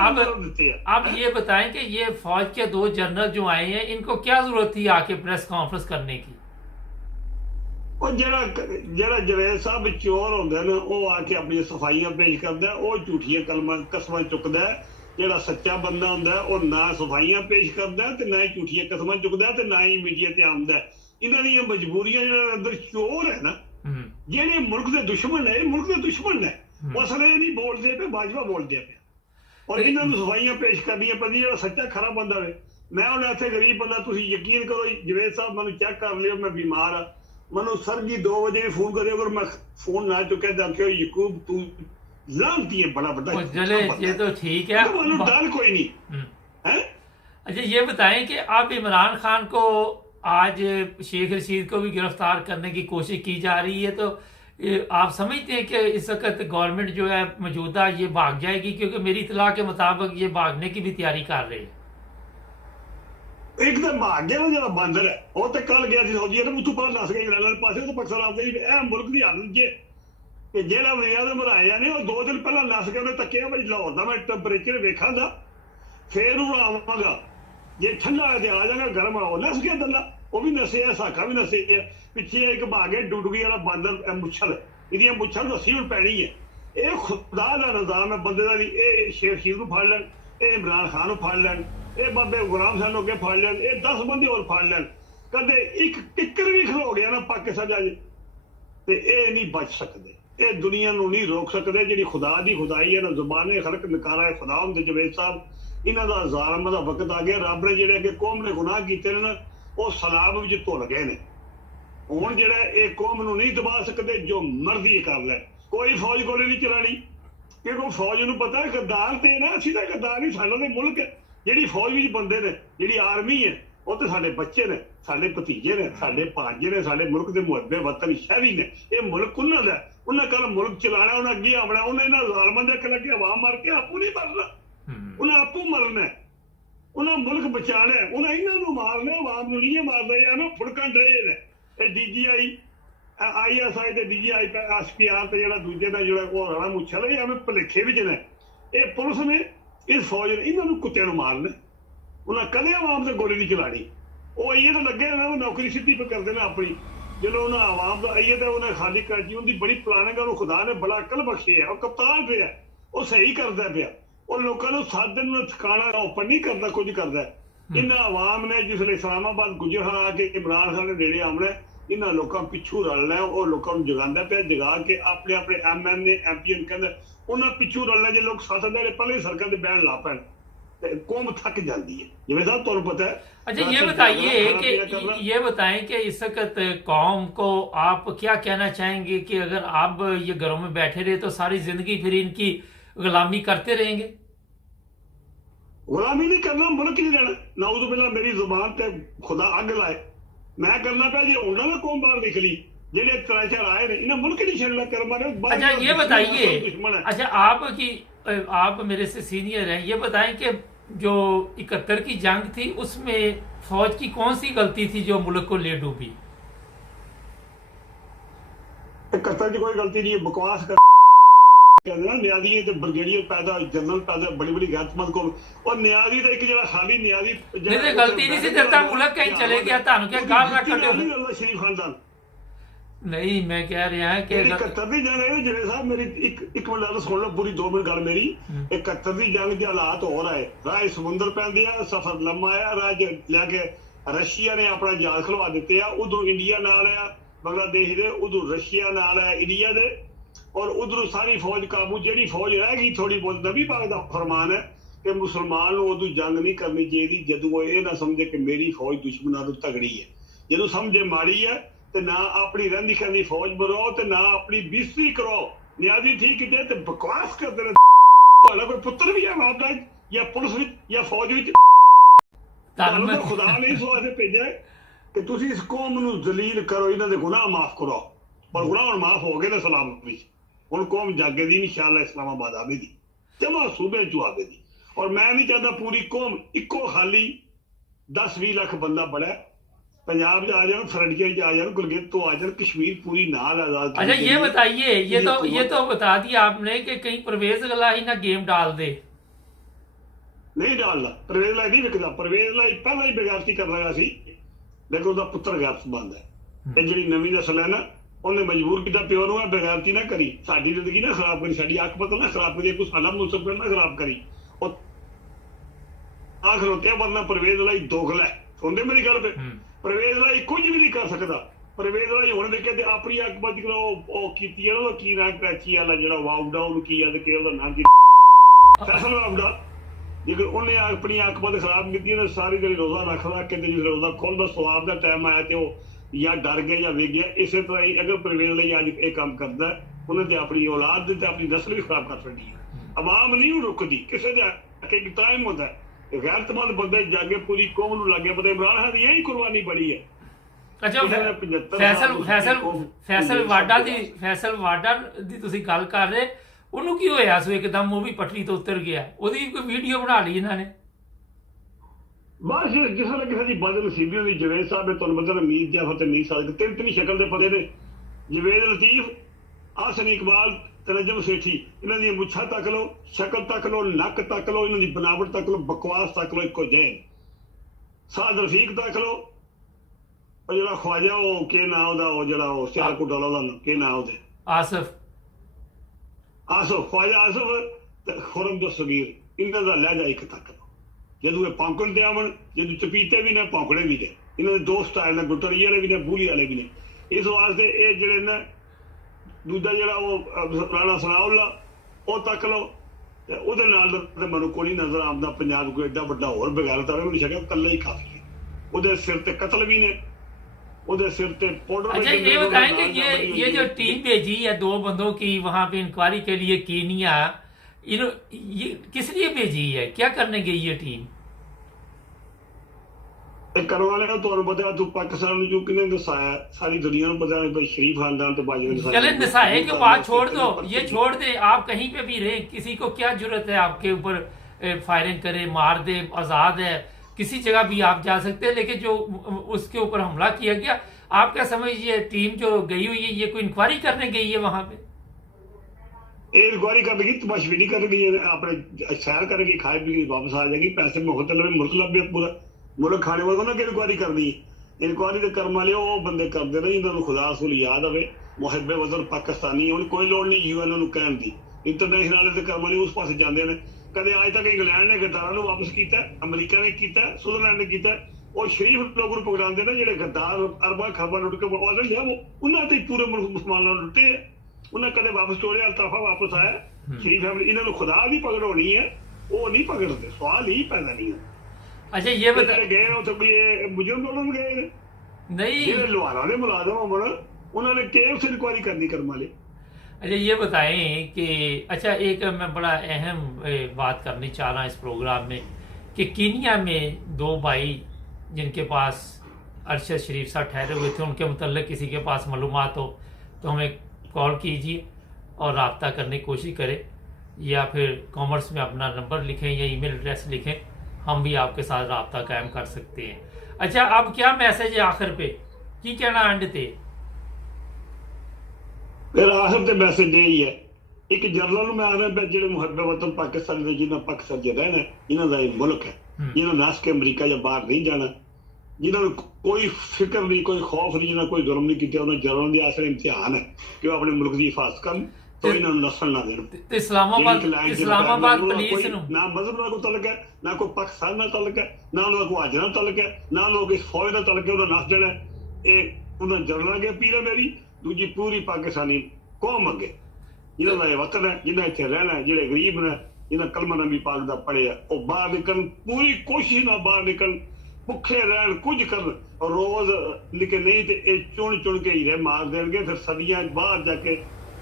अब ये बताएं कि ये फौज के 2 जनरल जो आए हैं, इनको क्या जरूरत थी आके प्रेस कॉन्फ्रेंस करने की? ਉਹ ਜਿਹੜਾ ਜਵੇਦ ਸਾਹਿਬ ਚੋਰ ਹੁੰਦੇ ਨੇ ਉਹ ਆ ਕੇ ਆਪਣੀਆਂ ਸਫਾਈਆਂ ਪੇਸ਼ ਕਰਦਾ, ਉਹ ਝੂਠੀਆਂ ਕਸਮਾਂ ਚੁੱਕਦਾ। ਜਿਹੜਾ ਸੱਚਾ ਬੰਦਾ ਹੁੰਦਾ ਉਹ ਨਾ ਸਫਾਈਆਂ ਪੇਸ਼ ਕਰਦਾ ਤੇ ਨਾ ਹੀ ਝੂਠੀਆਂ ਕਸਮਾਂ ਚੁੱਕਦਾ ਤੇ ਨਾ ਹੀ ਮੀਡੀਆ ਤੇ ਆਉਂਦਾ। ਇਹਨਾਂ ਦੀਆਂ ਮਜਬੂਰੀਆਂ, ਜਿਹੜਾ ਅੰਦਰ ਚੋਰ ਹੈ ਨਾ, ਜਿਹੜੇ ਮੁਲਕ ਦੇ ਦੁਸ਼ਮਣ ਨੇ, ਇਹ ਮੁਲਕ ਦੇ ਦੁਸ਼ਮਣ ਨੇ, ਉਹ ਅਸਲ ਇਹ ਨਹੀਂ ਬੋਲਦੇ ਪਏ, ਬਾਜਵਾ ਬੋਲਦੇ ਪਏ, ਔਰ ਇਹਨਾਂ ਨੂੰ ਸਫਾਈਆਂ ਪੇਸ਼ ਕਰਨੀਆਂ ਪੈਂਦੀਆਂ। ਜਿਹੜਾ ਸੱਚਾ ਖਰਾ ਬੰਦਾ ਵੇ, ਮੈਂ ਹੁਣ ਇੱਥੇ ਗਰੀਬ ਬੰਦਾ, ਤੁਸੀਂ ਯਕੀਨ ਕਰੋ ਜਵੇਦ ਸਾਹਿਬ ਮੈਨੂੰ ਚੈੱਕ ਕਰ ਲਿਓ, ਮੈਂ ਬਿਮਾਰ ਆ, ਮੈਨੂੰ ਸਰਜੀ 2 ਵਜੇ ਫੋਨ ਕਰਿਓ, ਅਗਰ ਮੈਂ ਫੋਨ ਨਾ ਚੁੱਕਿਆ ਤਾਂ ਆਖਿਓ ਯਕੂਬ ਤੂੰ जानती है बड़ा बड़ा चले ये तो ठीक है, डर कोई नहीं है। अच्छा ये बताएं कि अब इमरान खान को आज शेख रशीद को भी गिरफ्तार करने की कोशिश की जा रही है, तो आप समझते हैं कि इस वक्त गवर्नमेंट जो है मौजूदा ये भाग जाएगी? क्योंकि मेरी इतला के मुताबिक ये भागने की भी तैयारी कर रही है। एकदम भाग गया जो बंदर है, वो तो कल गया सऊदी अरब, तू पर दस गए इंग्लैंड पास, तो पाकिस्तान मुल्क की हालत जे ਕਿ ਜਿਹੜਾ ਵਜ਼ੀਰ ਮਰਾਇਆ ਨੇ ਉਹ 2 ਦਿਨ ਪਹਿਲਾਂ ਨਸ ਕੇ ਉਹਨੇ ਤੱਕਿਆ ਬਈ ਲਾਹੌਰ ਦਾ ਮੈਂ ਟੈਂਪਰੇਚਰ ਵੇਖਾਂਗਾ ਫੇਰ ਉਹ ਆਵਾਂਗਾ, ਜੇ ਠੰਡਾ ਹੋਇਆ ਤੇ ਆ ਜਾਗਾ, ਗਰਮ ਆ ਉਹ ਨਸ ਗਿਆ ਦੱਲਾ, ਉਹ ਵੀ ਨਸਿਆ, ਸਾਖਾ ਵੀ ਨਸਿਆ। ਪਿੱਛੇ ਇੱਕ ਭਾਗੇ ਡੁੱਡਗੀ ਵਾਲਾ ਬਾਂਦਰ ਮੁੱਛਲ, ਇਹਦੀਆਂ ਮੁੱਛਾਂ ਨੂੰ ਰੱਸੀ ਹੁਣ ਪੈਣੀ ਹੈ। ਇਹ ਖੁਦਾ ਦਾ ਨਿਜ਼ਾਮ ਹੈ ਬੰਦੇ ਦਾ। ਇਹ ਸ਼ੇਖ ਰਸ਼ੀਦ ਨੂੰ ਫੜ ਲੈਣ, ਇਹ ਇਮਰਾਨ ਖਾਨ ਨੂੰ ਫੜ ਲੈਣ, ਇਹ ਬਾਬੇ ਗੁਲਾਮ ਸਾਹਿਬ ਨੂੰ ਅੱਗੇ ਫੜ ਲੈਣ, ਇਹ 10 ਬੰਦੇ ਹੋਰ ਫੜ ਲੈਣ, ਕਦੇ ਇੱਕ ਟਿੱਕਰ ਵੀ ਖਲੋ ਗਿਆ ਨਾ ਪਾਕਿਸਤਾਨ ਅੱਜ ਤੇ ਇਹ ਨਹੀਂ ਬਚ ਸਕਦੇ। ਇਹ ਦੁਨੀਆ ਨੂੰ ਨਹੀਂ ਰੋਕ ਸਕਦੇ। ਜਿਹੜੀ ਖੁਦਾ ਦੀ ਖੁਦਾਈ ਹੈ ਨਾ, ਜ਼ੁਬਾਨੇ ਖਲਕ ਨਕਾਰਾ ਖੁਦਾ ਹੁੰਦੇ ਜਵੇਦ ਸਾਹਿਬ, ਇਹਨਾਂ ਦਾ ਜ਼ਾਲਮ ਦਾ ਵਕਤ ਆ ਗਿਆ। ਰੱਬ ਨੇ ਜਿਹੜੇ ਅੱਗੇ ਕੌਮ ਨੇ ਗੁਨਾਹ ਕੀਤੇ ਨੇ ਨਾ, ਉਹ ਸਲਾਬ ਵਿੱਚ ਧੁਲ ਗਏ ਨੇ। ਹੁਣ ਜਿਹੜਾ ਇਹ ਕੌਮ ਨੂੰ ਨਹੀਂ ਦਬਾ ਸਕਦੇ, ਜੋ ਮਰਜ਼ੀ ਕਰ ਲੈ, ਕੋਈ ਫੌਜ ਕੋਲੇ ਨਹੀਂ ਚਲਾਣੀ, ਕਿਉਂਕਿ ਫੌਜ ਨੂੰ ਪਤਾ ਗੱਦਾਰ ਤੇ ਨਾ, ਅਸੀਂ ਤਾਂ ਗੱਦਾਰ ਨਹੀਂ, ਸਾਡਾ ਦੇ ਮੁਲਕ ਜਿਹੜੀ ਫੌਜ ਵਿੱਚ ਬੰਦੇ ਨੇ, ਜਿਹੜੀ ਆਰਮੀ ਹੈ, ਉਹ ਤੇ ਸਾਡੇ ਬੱਚੇ ਨੇ, ਸਾਡੇ ਭਤੀਜੇ ਨੇ, ਸਾਡੇ ਭਾਂਜੇ ਨੇ, ਸਾਡੇ ਮੁਲਕ ਦੇ ਮੁਹੱਬੇ ਵਤਨ ਸ਼ਹਿਰੀ ਨੇ। ਇਹ ਮੁਲਕ ਉਹਨਾਂ ਦਾ, ਉਹਨਾਂ ਕੱਲ ਮੁਲਕ ਚਲਾਣਾ, ਉਹਨਾਂ ਅੱਗੇ ਆਉਣਾ, ਉਹਨਾਂ ਇਹਨਾਂ ਜ਼ਾਲਮਾਂ ਦੇ ਲੱਗੇ ਆਵਾਮ ਮਰ ਕੇ ਆਪੂ ਨਹੀਂ ਮਰਨਾ, ਉਹਨਾਂ ਆਪੂ ਮਰਨਾ, ਉਹਨਾਂ ਮੁਲਕ ਬਚਾਣਾ, ਉਹਨਾਂ ਇਹਨਾਂ ਨੂੰ ਮਾਰਨਾ, ਆਵਾਮ ਨੂੰ ਨਹੀਂ ਮਾਰਨਾ। ਇਹ ਨਾ ਫੁੜਕਾਂ ਡਏ ਨੇ ਇਹ DGI ISI ਤੇ DGI SPR ਤੇ ਜਿਹੜਾ ਦੂਜੇ ਦਾ ਜਿਹੜਾ ਉਹ ਰਾਣਾ ਮੁੱਛਲ ਹੈ, ਐਵੇਂ ਭੁਲੇਖੇ ਵਿੱਚ ਨੇ। ਇਹ ਪੁਲਿਸ ਨੇ, ਇਸ ਫੌਜ ਨੇ ਇਹਨਾਂ ਨੂੰ ਕੁੱਤਿਆਂ ਨੂੰ ਮਾਰਨਾ, ਉਹਨਾਂ ਕਦੇ ਆਵਾਮ ਤੇ ਗੋਲੀ ਨਹੀਂ ਚਲਾਣੀ। ਉਹ ਇਹ ਤਾਂ ਲੱਗੇ ਨਾ, ਉਹ ਨੌਕਰੀ ਸਿੱਧੀ ਪੇ ਕਰਦੇ ਨੇ ਆਪਣੀ। ਜਦੋਂ ਉਹਨਾਂ ਆਵਾਮ ਦਾ ਆਈਏ ਤਾਂ ਉਹਨੇ ਖਾਲੀ ਕਰਜੀ, ਉਹਦੀ ਬੜੀ ਪਲਾਨਿੰਗ, ਉਹਨੂੰ ਖੁਦਾ ਨੇ ਬੜਾ ਅਕਲ ਬਖਸ਼ੀ ਹੈ, ਉਹ ਕਪਤਾਨ ਪਿਆ, ਉਹ ਸਹੀ ਕਰਦਾ ਪਿਆ, ਉਹ ਲੋਕਾਂ ਨੂੰ 7 ਦਿਨ ਨੂੰ ਠਿਕਾਣਾ ਓਪਨ ਨਹੀਂ ਕਰਦਾ, ਕੁਝ ਕਰਦਾ। ਇਹਨਾਂ ਆਵਾਮ ਨੇ ਜਿਸ ਵੇਲੇ ਇਸਲਾਮਾਬਾਦ ਗੁਜਰਾਤ ਆ ਕੇ ਇਮਰਾਨ ਖਾਨ ਦੇ ਨੇੜੇ ਆਉਣਾ, ਇਹਨਾਂ ਲੋਕਾਂ ਪਿੱਛੂ ਰਲਣਾ, ਉਹ ਲੋਕਾਂ ਨੂੰ ਜਗਾਉਂਦਾ ਪਿਆ, ਜਗਾ ਕੇ ਆਪਣੇ ਆਪਣੇ MNA MP ਕਹਿੰਦੇ ਉਹਨਾਂ ਪਿੱਛੂ ਰਲਣਾ। ਜੇ ਲੋਕ 7 ਦਿਨ ਪਹਿਲੇ ਸੜਕਾਂ ਤੇ ਬਹਿਣ ਲਾ ਪੈਣ कौम थक जाती है। जिਵੇਂ साहब ਤੁਹਾਨੂੰ पता है। अच्छा ये बताइए कि ये बताएं कि इस वक्त कौम को आप क्या कहना चाहेंगे कि अगर आप ये घरों में बैठे रहे तो सारी जिंदगी फिर इनकी गुलामी करते रहेंगे? गुलामी नहीं करना, मुल्क नहीं रहना। नाउज़ बिल्ला मेरी जुबान पे खुदा अग लाए, मैं करना पे जी उन्होंने ना कौम बाहर निकली जेडे त्राचार आए ने इन्हें मुल्क नहीं छड़ना कर मारे। अच्छा ये बताइए, अच्छा आप मेरे से सीनियर हैं, ये बताएं कि जो 71 की जंग थी उसमें फौज की कौन सी गलती थी जो मुल्क को ले डूबी? 71 की कोई गलती नहीं, बकवास कर न्याजी ते ब्रिगेडियर पैदा, जनरल पैदा, बड़ी बड़ी गैरतमंद को, और न्याजी तो एक जरा खाली न्याजी गलती नहीं सी जब मुल्क कहीं चले गया थानू क्या गाल रख शरीफ खानदान नहीं। मैं कह रहा है कि 71 ਦੀ ਜੰਗ ਜਿਹੜੇ ਸਾਹਿਬ ਮੇਰੀ ਇੱਕ ਮਿੰਟ ਸੁਣ ਲਓ ਪੂਰੀ 2 ਮਿੰਟ ਗੱਲ ਮੇਰੀ। 71 ਦੀ ਜੰਗ ਦੇ ਹਾਲਾਤ ਹੋ ਰਹੇ, ਰਾਹ ਸਮੁੰਦਰ ਪੈਂਦੇ ਆ, ਸਫ਼ਰ ਲੰਮਾ ਆ, ਰਾਹ ਲੈ ਕੇ ਰਸ਼ੀਆ ਨੇ ਆਪਣਾ ਜਹਾਜ਼ ਖਲਵਾ ਦਿੱਤੇ ਆ, ਉਧਰੋਂ ਇੰਡੀਆ ਨਾਲ ਆ ਬੰਗਲਾਦੇਸ਼ ਦੇ, ਉਧਰੋਂ ਰਸ਼ੀਆ ਨਾਲ ਆ ਇੰਡੀਆ ਦੇ, ਔਰ ਉਧਰੋਂ ਸਾਰੀ ਫੌਜ ਕਾਬੂ। ਜਿਹੜੀ ਫੌਜ ਰਹਿ ਗਈ ਥੋੜੀ ਬਹੁਤ, ਨਬੀ ਪਾਕ ਦਾ ਫਰਮਾਨ ਹੈ ਕਿ ਮੁਸਲਮਾਨ ਨੂੰ ਉਦੋਂ ਜੰਗ ਨਹੀਂ ਕਰਨੀ ਚਾਹੀਦੀ ਜਦੋਂ ਇਹ ਨਾ ਸਮਝੇ ਕਿ ਮੇਰੀ ਫੌਜ ਦੁਸ਼ਮਣਾਂ ਤੋਂ ਤਗੜੀ ਹੈ। ਜਦੋਂ ਸਮਝੇ ਮਾੜੀ ਹੈ ਤੇ ਨਾ ਆਪਣੀ ਰਹਿੰਦੀ ਖੰਦੀ ਫੌਜ ਬਣਾਓ ਤੇ ਨਾ ਆਪਣੀ ਬੀਸੀ ਕਰੋ। ਨਿਆਜ਼ੀ ਠੀਕ ਕਿਤੇ ਤੇ ਬਕਵਾਸ ਕਰਦੇ ਨੇ। ਤੁਹਾਡਾ ਕੋਈ ਪੁੱਤਰ ਵੀ ਹੈ ਬਾਪ ਦਾ ਜਾਂ ਪੁਲਿਸ ਵਿੱਚ ਜਾਂ ਫੌਜ ਵਿੱਚ? ਤੁਹਾਨੂੰ ਖੁਦਾ ਨੇ ਇਸ ਵਾਸਤੇ ਭੇਜਿਆ ਕਿ ਤੁਸੀਂ ਇਸ ਕੌਮ ਨੂੰ ਜ਼ਲੀਲ ਕਰੋ, ਇਹਨਾਂ ਦੇ ਗੁਨਾਹ ਮਾਫ ਕਰੋ। ਪਰ ਗੁਨਾਹ ਹੁਣ ਮਾਫ ਹੋ ਗਏ ਨੇ ਸਲਾਮਤ ਵਿੱਚ। ਹੁਣ ਕੌਮ ਜਾਗੇ ਦੀ ਇਨਸ਼ਾਅੱਲਾ ਇਸਲਾਮਾਬਾਦ ਆਵੇਗੀ, ਜਮਾ ਸੂਬੇ ਚ ਆਵੇਗੀ। ਔਰ ਮੈਂ ਨਹੀਂ ਚਾਹਦਾ ਪੂਰੀ ਕੌਮ ਇੱਕੋ ਖਾਲੀ 10-20 ਲੱਖ ਬੰਦਾ ਬੜਾ पंजाब आ जाए, फरंटिया आ जाए, गुलगित तो आ जाए, कश्मीर पूरी नाल आजाद। अच्छा ये बताइए, ये तो बता दिया आपने कि कहीं परवेज गलाही ना गेम डाल दे। नहीं डालना, परवेज लाई नहीं विकदा। परवेज लाई पहला ही बेगारती कर लगा सी, लेकिन उसका पुत्र गैरतमंद है। ਇਹ ਜਿਹੜੀ ਨਵੀਂ ਨਸਲ ਹੈ ਨਾ, ਉਹਨੇ ਮਜਬੂਰ ਕੀਤਾ ਪਿਓ ਨੂੰ, ਬੇਗੈਰਤੀ ਨਾ ਕਰੀ, ਸਾਡੀ ਜ਼ਿੰਦਗੀ ਨਾ ਖਰਾਬ ਕਰੀ, ਸਾਡੀ ਅੱਖ ਪਤਲ ਨਾ ਖਰਾਬ ਕਰੀ, ਕੋਈ ਸਾਡਾ ਮੁਸਤਕਬਲ ਨਾ ਖਰਾਬ ਕਰੀ। ਉਹ ਆ ਖਲੋਤਿਆ, ਵਰਨਾ ਪਰਵੇਜ਼ ਲਈ ਦੋਗਲਾ ਹੈ। ਸੁਣਦੇ ਮੇਰੀ ਗੱਲ? ਪਰਵੇਜ਼ ਲਈ ਕੁਝ ਵੀ ਨਹੀਂ ਕਰ ਸਕਦਾ। ਪਰਵੇਜ਼ ਲਈ ਹੁਣ ਦੇਖਿਆ ਤੇ ਆਪਣੀ ਅੱਖ ਬੱਜ ਕੇ ਉਹ ਕੀਤੀ ਹੈ ਨਾ, ਕੀ ਨਾਂ ਕਰਾਚੀ ਵਾਲਾ ਜਿਹੜਾ ਵਾਉਡਾ, ਉਹਨੂੰ ਕੀ ਯਾਦ ਕਿ ਉਹਦਾ ਨਾਂ ਕੀ, ਫੈਸਲ ਵਾਉਡਾ। ਜੇਕਰ ਉਹਨੇ ਆਪਣੀ ਅੱਖ ਬੱਜ ਖਰਾਬ ਕੀਤੀ ਨਾ, ਸਾਰੀ ਦਿਨ ਰੋਜ਼ਾ ਰੱਖਦਾ, ਕਹਿੰਦੇ ਜਦੋਂ ਰੋਜ਼ਾ ਖੋਲ੍ਹਦਾ ਸਵਾਬ ਦਾ ਟਾਈਮ ਆਇਆ ਤੇ ਉਹ ਜਾਂ ਡਰ ਗਿਆ ਜਾਂ ਵੇਖ ਗਿਆ। ਇਸੇ ਤਰ੍ਹਾਂ ਹੀ ਅਗਰ ਪਰਵੇਜ਼ ਲਈ ਅੱਜ ਇਹ ਕੰਮ ਕਰਦਾ, ਉਹਨੇ ਤੇ ਆਪਣੀ ਔਲਾਦ ਦੀ ਤੇ ਆਪਣੀ ਨਸਲ ਵੀ ਖਰਾਬ ਕਰ ਛੱਡੀ ਹੈ। ਆਵਾਮ ਨਹੀਂ ਰੁਕਦੀ ਕਿਸੇ ਦਾ, ਇੱਕ ਟਾਈਮ ਹੁੰਦਾ ਗੈਰਤਮੰਦ ਬੰਦੇ ਜਾਗੇ, ਪੂਰੀ ਕੌਮ ਨੂੰ ਲੱਗੇ ਪਤਾ ਇਮਰਾਨ ਖਾਨ ਦੀ ਇਹੀ ਕੁਰਬਾਨੀ ਬੜੀ ਹੈ। ਅੱਛਾ, ਫੈਸਲ ਵਾਡਾ ਦੀ ਤੁਸੀਂ ਗੱਲ ਕਰ ਰਹੇ, ਉਹਨੂੰ ਕੀ ਹੋਇਆ ਸੋ ਇੱਕਦਮ ਉਹ ਵੀ ਪਟੜੀ ਤੋਂ ਉਤਰ ਗਿਆ? ਉਹਦੀ ਕੋਈ ਵੀਡੀਓ ਬਣਾ ਲਈ ਇਹਨਾਂ ਨੇ? ਬਸ ਜਿਸ ਵੇਲੇ ਕਿਸੇ ਦੀ ਬਦਨਸੀਬੀ ਹੁੰਦੀ, ਜਵੇਦ ਸਾਹਿਬ ਨੇ ਤੁਹਾਨੂੰ ਪਤਾ ਮੀਤ ਜਾਫਰ ਤੇ ਮੀਤ ਸਾਦਿਕ, ਤਿੰਨ ਸ਼ਕਲ ਦੇ ਪਤੇ ਨੇ, ਜਵੇਦ ਲਤੀਫ, ਆਸਨ ਇਕਬਾਲ ਤੇ ਨਜਮ ਸੇਠੀ। ਇਹਨਾਂ ਦੀਆਂ ਮੁੱਛਾਂ ਤੱਕ ਲਓ, ਸ਼ਕਲ ਤੱਕ ਲਓ, ਨੱਕ ਤੱਕ ਲਓ, ਇਹਨਾਂ ਦੀ ਬਨਾਵਟ ਤੱਕ ਲਓ, ਬਕਵਾਸ ਤੱਕ ਲਓ, ਇੱਕੋ ਜਿਹੇ। ਸਾਦ ਰਫੀਕ ਤੱਕ ਲਓ, ਉਹ ਜਿਹੜਾ ਖਵਾਜਾ, ਉਹ ਕੀ ਨਾਂ ਉਹਦਾ, ਉਹ ਜਿਹੜਾ ਉਹ ਸਿਆਲਕੋਟ ਵਾਲਾ, ਉਹਦਾ ਕੀ ਨਾਂ ਉਹਦੇ, ਆਸਫ ਖਵਾਜਾ ਆਸਫ ਤੇ ਖੁਰਮ ਦਾ ਸਗੀਰ, ਇਹਨਾਂ ਦਾ ਲਹਿਜਾ ਇੱਕ ਤੱਕ ਲਓ। ਜਦੋਂ ਇਹ ਪੌਂਕਣ ਤੇ ਆਵਣ, ਜਦੋਂ ਚਪੀਤੇ ਵੀ ਨੇ, ਪੌਂਕੜੇ ਵੀ ਨੇ, ਇਹਨਾਂ ਦੇ ਦੋ ਸਟਾਈਲ ਨੇ, ਗੁੱਟੜੀ ਵਾਲੇ ਵੀ ਨੇ, ਬੂਲੀ ਵਾਲੇ ਵੀ ਨੇ। ਇਸ ਵਾਸਤੇ ਇਹ ਜਿਹੜੇ ਨੇ, ਦੂਜਾ ਜਿਹੜਾ ਉਹ ਰਾਣਾ ਸਨਾਉਲਾ, ਉਹ ਤੱਕ ਲਓ, ਤੇ ਉਹਦੇ ਨਾਲ ਤੇ ਮੈਨੂੰ ਕੋਈ ਨਹੀਂ ਨਜ਼ਰ ਆਉਂਦਾ ਪੰਜਾਬ ਕੋਈ ਐਡਾ ਵੱਡਾ ਹੋਰ ਬਗੈਰਤ ਵਾਲਾ ਮੈਨੂੰ ਸ਼ੱਕ ਇਕੱਲਾ ਹੀ ਕਾਫੀ ਹੈ। ਉਹਦੇ ਸਿਰ ਤੇ ਕਤਲ ਵੀ ਨੇ, ਉਹਦੇ सिर पे पाउडर। अच्छा, ये बताएं कि ये जो टीम भेजी है 2 बंदों की वहां पे इंक्वायरी के लिए कीनिया, ये किस लिए भेजी है, क्या करने गई ये टीम? करवाने का तो पता, तू पाकिस्तान में जो किने दसाया, सारी दुनिया में पता है भाई शरीफ खानदान तो बाजू में। चले नसाए की बात छोड़ दो, ये छोड़ दे, आप कहीं पे भी रहे, किसी को क्या जरूरत है आपके ऊपर फायरिंग करे, मार दे, आजाद है, किसी जगह भी आप जा सकते हैं। लेकिन जो उसके ऊपर हमला किया गया, आप क्या समझिए टीम जो गई हुई है ये कोई इंक्वायरी करने गई है वहां पे? इंक्वायरी करेगी, तमाशबीनी नहीं करेगी, अपने सैर करेगी, खाए पी वापस आ जाएगी, पैसे मुफ्त लगे, मुल्क लगे, पूरा मुल्क खाने वाला ना कि इंक्वायरी करनी। इंक्वायरी तो करम वाले वो बंदे करते रहे जिन्होंने खुदा रसूल याद आवे, मुहब्बे वतन पाकिस्तानी, उन्हें कोई लोड़ नहीं यूएन कहण दी। इंटरनेशनल वाले तो करम वाले उस पास जाते हैं। कदे आज तक इंग्लैंड ने गद्दारां नूं वापस किया, अमरीका ने किया, स्विट्जरलैंड ने किया। और शरीफ लोगों को पकड़ाते ना जिहड़े गद्दार अरबा खरबा लुट के वाले है, वो उन्होंने तो पूरे मुसलमानों लुटे है। उन्हें कदे वापस तोड़िया, अल्ताफा वापस आया। शरीफ फैमिली इन्होंने खुदा भी पकड़ होनी है, वो नहीं पकड़ते, सवाल ही पैदा नहीं है। अच्छा, ये बता गए तो कोई मुजरिम लोग गए नहीं, जिहड़े लोहारा दे मुलाजम होण, उन्होंने केस इंक्वायरी करनी करम वाले। अच्छा, ये बताएं कि अच्छा, एक मैं बड़ा अहम बात करनी चाह रहा इस प्रोग्राम में कि कीनिया में 2 भाई जिनके पास अरशद शरीफ साहब ठहरे हुए थे, उनके मुतल्लिक़ किसी के पास मालूमात हो तो हमें कॉल कीजिए और रब्ता करने की कोशिश करें, या फिर कॉमर्स में अपना नंबर लिखें या ईमेल एड्रेस लिखें, हम भी आपके साथ रब्ता कायम कर सकते हैं। अच्छा, अब क्या मैसेज है आखिर पे, की कहना एंड थे? मेरा आखिर ते मैसेज यही है, एक जर्नल में आ रहा है जिहड़े मुहब्बे वतन पाकिस्तान दे, जिन्हां पाकिस्तान च रहना, इन्हां दा एक मुल्क है, जिन्हां नस के अमरीका या बाहर नहीं जाना, जिन्हां कोई फिक्र नहीं, कोई खौफ नहीं, जिन्हां कोई जुर्म नहीं किया, उन्हां जर्नल दी आखिर इम्तिहान है कि वो अपने मुल्क की हिफाजत करन, तो इन्हां नूं नस्ल ना देण। ते इस्लामाबाद पुलिस नूं ना मजहब नाल कोई तलक है, ना कोई पाकिस्तान नाल तलक है, ना उन्हां कोई हाजर नाल तलक है, ना लोग इस फौज नाल तलक है, उन्हां नस देना। ਇਹ उन्हां जर्नल अगे पीर है मेरी, दूजी पूरी पाकिस्तानी कौम अगे, जिन्हां दा वतन है, जिन्हां इत्थे रहना है, जिहड़े गरीब ने, जिन्हां कलमा नबी पाक दा पढ़िया, वो बाहर निकलन, पूरी कोशिश नाल बाहर निकलन, भुखे रहन, कुछ करन, रोज निके नहीं तो ये चुन चुन के हीरे मार देंगे, फिर सदियां बाहर जाके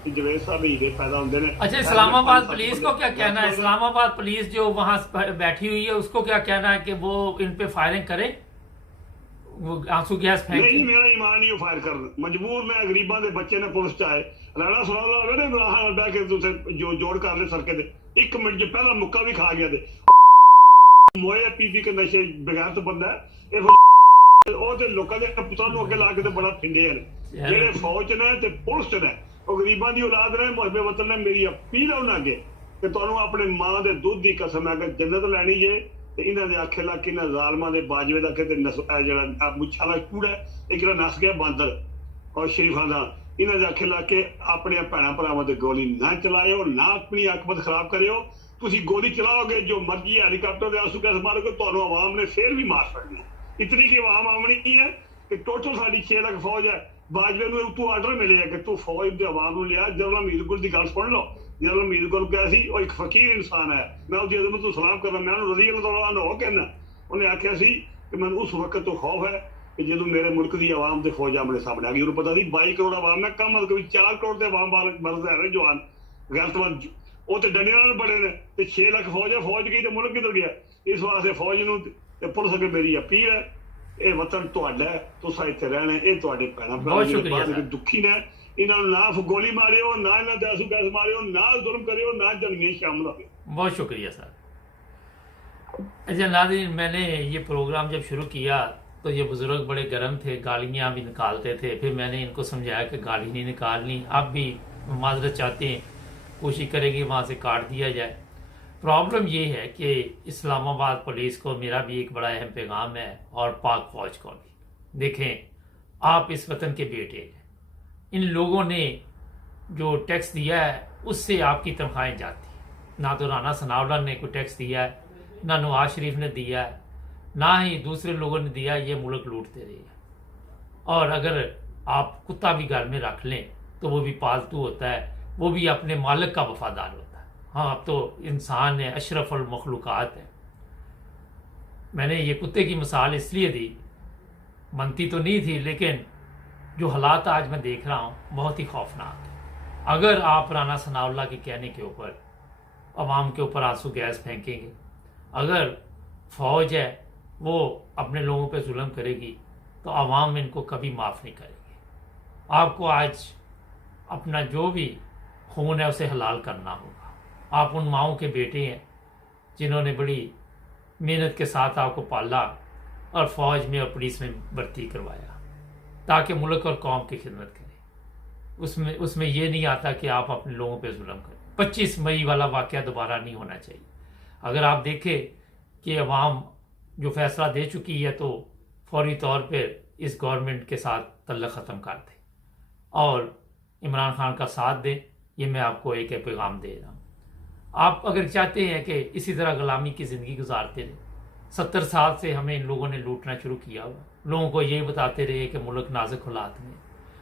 जवेद साहब हीरे पैदा होंदे ने। अच्छा, इस्लामाबाद पुलिस को क्या कहना है? इस्लामाबाद पुलिस जो वहां बैठी हुई है उसको क्या कहना है कि वो इन पे फायरिंग करे, वो आंसू गैस फेंके? नहीं, मेरा ईमान नहीं फायर करना, मजबूर ने गरीबां दे बच्चे ने पुलिस च आए, राणा सुना ला ने राह बैठ के तुसे जो जोड़ कर ले सरके दे, 1 मिनट च पहला मुक्का भी खा गया दे, मोए पी के नशे बगैर तो बंदा है ਉਹ ਤੇ ਲੋਕਾਂ ਦੇ ਪੁੱਤਾਂ ਨੂੰ ਅੱਗੇ ਲਾ ਕੇ ਤੇ ਬੜਾ ਫਿੰਡੇ ਨੇ, ਜਿਹੜੇ ਫੌਜ ਨੇ ਤੇ ਪੁਲਿਸ ਨੇ, ਉਹ ਗਰੀਬਾਂ ਦੀ ਔਲਾਦ ਨੇ, ਮੁਹੱਬੇ ਵਤਨ ਨੇ। ਮੇਰੀ ਅਪੀਲ ਹੈ ਉਹਨਾਂ ਅੱਗੇ ਕਿ ਤੁਹਾਨੂੰ ਆਪਣੇ ਮਾਂ ਦੇ ਦੁੱਧ ਦੀ ਕਸਮ ਹੈ ਕਿ ਜੰਨਤ ਲੈਣੀ ਜੇ, ਤੇ ਇਹਨਾਂ ਦੇ ਆਖੇ ਲਾ ਕੇ ਇਹਨਾਂ ਜ਼ਾਲਮਾਂ ਦੇ ਬਾਜਵੇ ਦਾ ਕਿਤੇ ਜਿਹੜਾ ਮੁੱਛਾਂ ਦਾ ਕੂੜਾ, ਇਹ ਜਿਹੜਾ ਨਸ ਗਿਆ ਬਾਂਦਰ, और शरीफा का इन्हों के आखे ला के अपने भैन भरावां ते गोली ना चलाओ, ना अपनी अकबत खराब करो। तुसी गोली चलाओगे जो मर्जी हैलीकॉप्टर के आंसू गैस मारोगे तो आवाम ने फिर भी मार सकनी है। इतनी की आवाम आमनी नहीं है कि टोटल साड़ी 6 लाख फौज है। बाजवे को तू आर्डर मिले है कि तू फौज के आवाम को लिया। जनरल हमीद गुल की गल सुन लो। जनरल हमीद गुल क्या सी, वो एक फकीर इंसान है, मैं उसकी अजमत को सलाम करना, मैं रजी अल्लाह तआला हो कहना। उन्हें आख्या सी कि मैं उस वक्त तो खौफ है कि जो मेरे मुल्क की आवाम से फौज आमने सामने आ गई। उन्हें पता सी 22 करोड़ आवाम है, कम अज कभी 4 करोड़ के आवाम मरद है जवान गैरतमंद, वो तो डंडियां नाल बड़े ने, ते 6 लाख फौज है। फौज गई तो मुल्क किधर गया? इस वास्ते फौज नूं ते पुलिस अगे मेरी अपील है, ये वतन तुहाडा है, तुसां इत्थे रहना, ये तुहाडे भैणां भरा जेहड़े दुखी ने, इन्हां नूं ना गोली मारियो, ना इन्हां ते आंसू गैस मारियो, ना जुल्म करियो, ना जंग शामिल होवे। बहुत शुक्रिया सर। अच्छा नाज़रीन, मैंने ये प्रोग्राम जब शुरू किया तो ये बुजुर्ग बड़े गर्म थे, गालियाँ भी निकालते थे। फिर मैंने इनको समझाया कि गाली नहीं निकालनी, आप भी माजरत चाहते हैं, कोशिश करेंगे वहाँ से काट दिया जाए। प्रॉब्लम ये है कि इस्लामाबाद पुलिस को मेरा भी एक बड़ा अहम पैगाम है, और पाक फौज को भी। देखें, आप इस वतन के बेटे हैं, इन लोगों ने जो टैक्स दिया है उससे आपकी तनख्वाहें जाती हैं। ना तो राना सनाउल्लाह ने कोई टैक्स दिया है, ना नवाज शरीफ ने दिया है, ना ही दूसरे लोगों ने दिया। ये मुल्क लूटते रहे। और अगर आप कुत्ता भी घर में रख लें तो वो भी पालतू होता है, वो भी अपने मालिक का वफादार होता है। हाँ, अब तो इंसान है, अशरफुल मखलूकात है। मैंने ये कुत्ते की मिसाल इसलिए दी, बनती तो नहीं थी, लेकिन जो हालात आज मैं देख रहा हूँ बहुत ही खौफनाक है। अगर आप राना सनाउल्लाह के कहने के ऊपर अवाम के ऊपर आंसू गैस फेंकेंगे, अगर फौज है वो अपने लोगों पे जुल्म करेगी, तो अवाम इनको कभी माफ़ नहीं करेगी। आपको आज अपना जो भी खून है उसे हलाल करना होगा। आप उन माओं के बेटे हैं जिन्होंने बड़ी मेहनत के साथ आपको पाला और फौज में और पुलिस में भर्ती करवाया ताकि मुल्क और कौम की खिदमत करें। उसमें ये नहीं आता कि आप अपने लोगों पे जुल्म करें। 25 मई वाला वाक़या दोबारा नहीं होना चाहिए। अगर आप देखें कि अवाम जो फैसला दे चुकी है तो फौरी तौर पर इस गवर्नमेंट के साथ तल्लक ख़त्म कर दें और इमरान खान का साथ दें। ये मैं आपको एक पैगाम दे रहा हूँ। आप अगर चाहते हैं कि इसी तरह गुलामी की ज़िंदगी गुजारते रहे, 70 साल से हमें इन लोगों ने लूटना शुरू किया हुआ, लोगों को ये बताते रहे कि मुल्क नाजुक हालात में,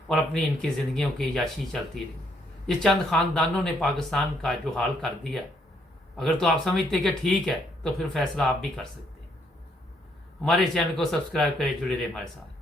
और अपनी इनकी ज़िंदगियों की याशी चलती रही। ये चंद ख़ानदानों ने पाकिस्तान का जो हाल कर दिया। अगर तो आप समझते कि ठीक है तो फिर फैसला आप भी कर सकते हैं। हमारे चैनल को सब्सक्राइब करें, जुड़े रहे हमारे साथ।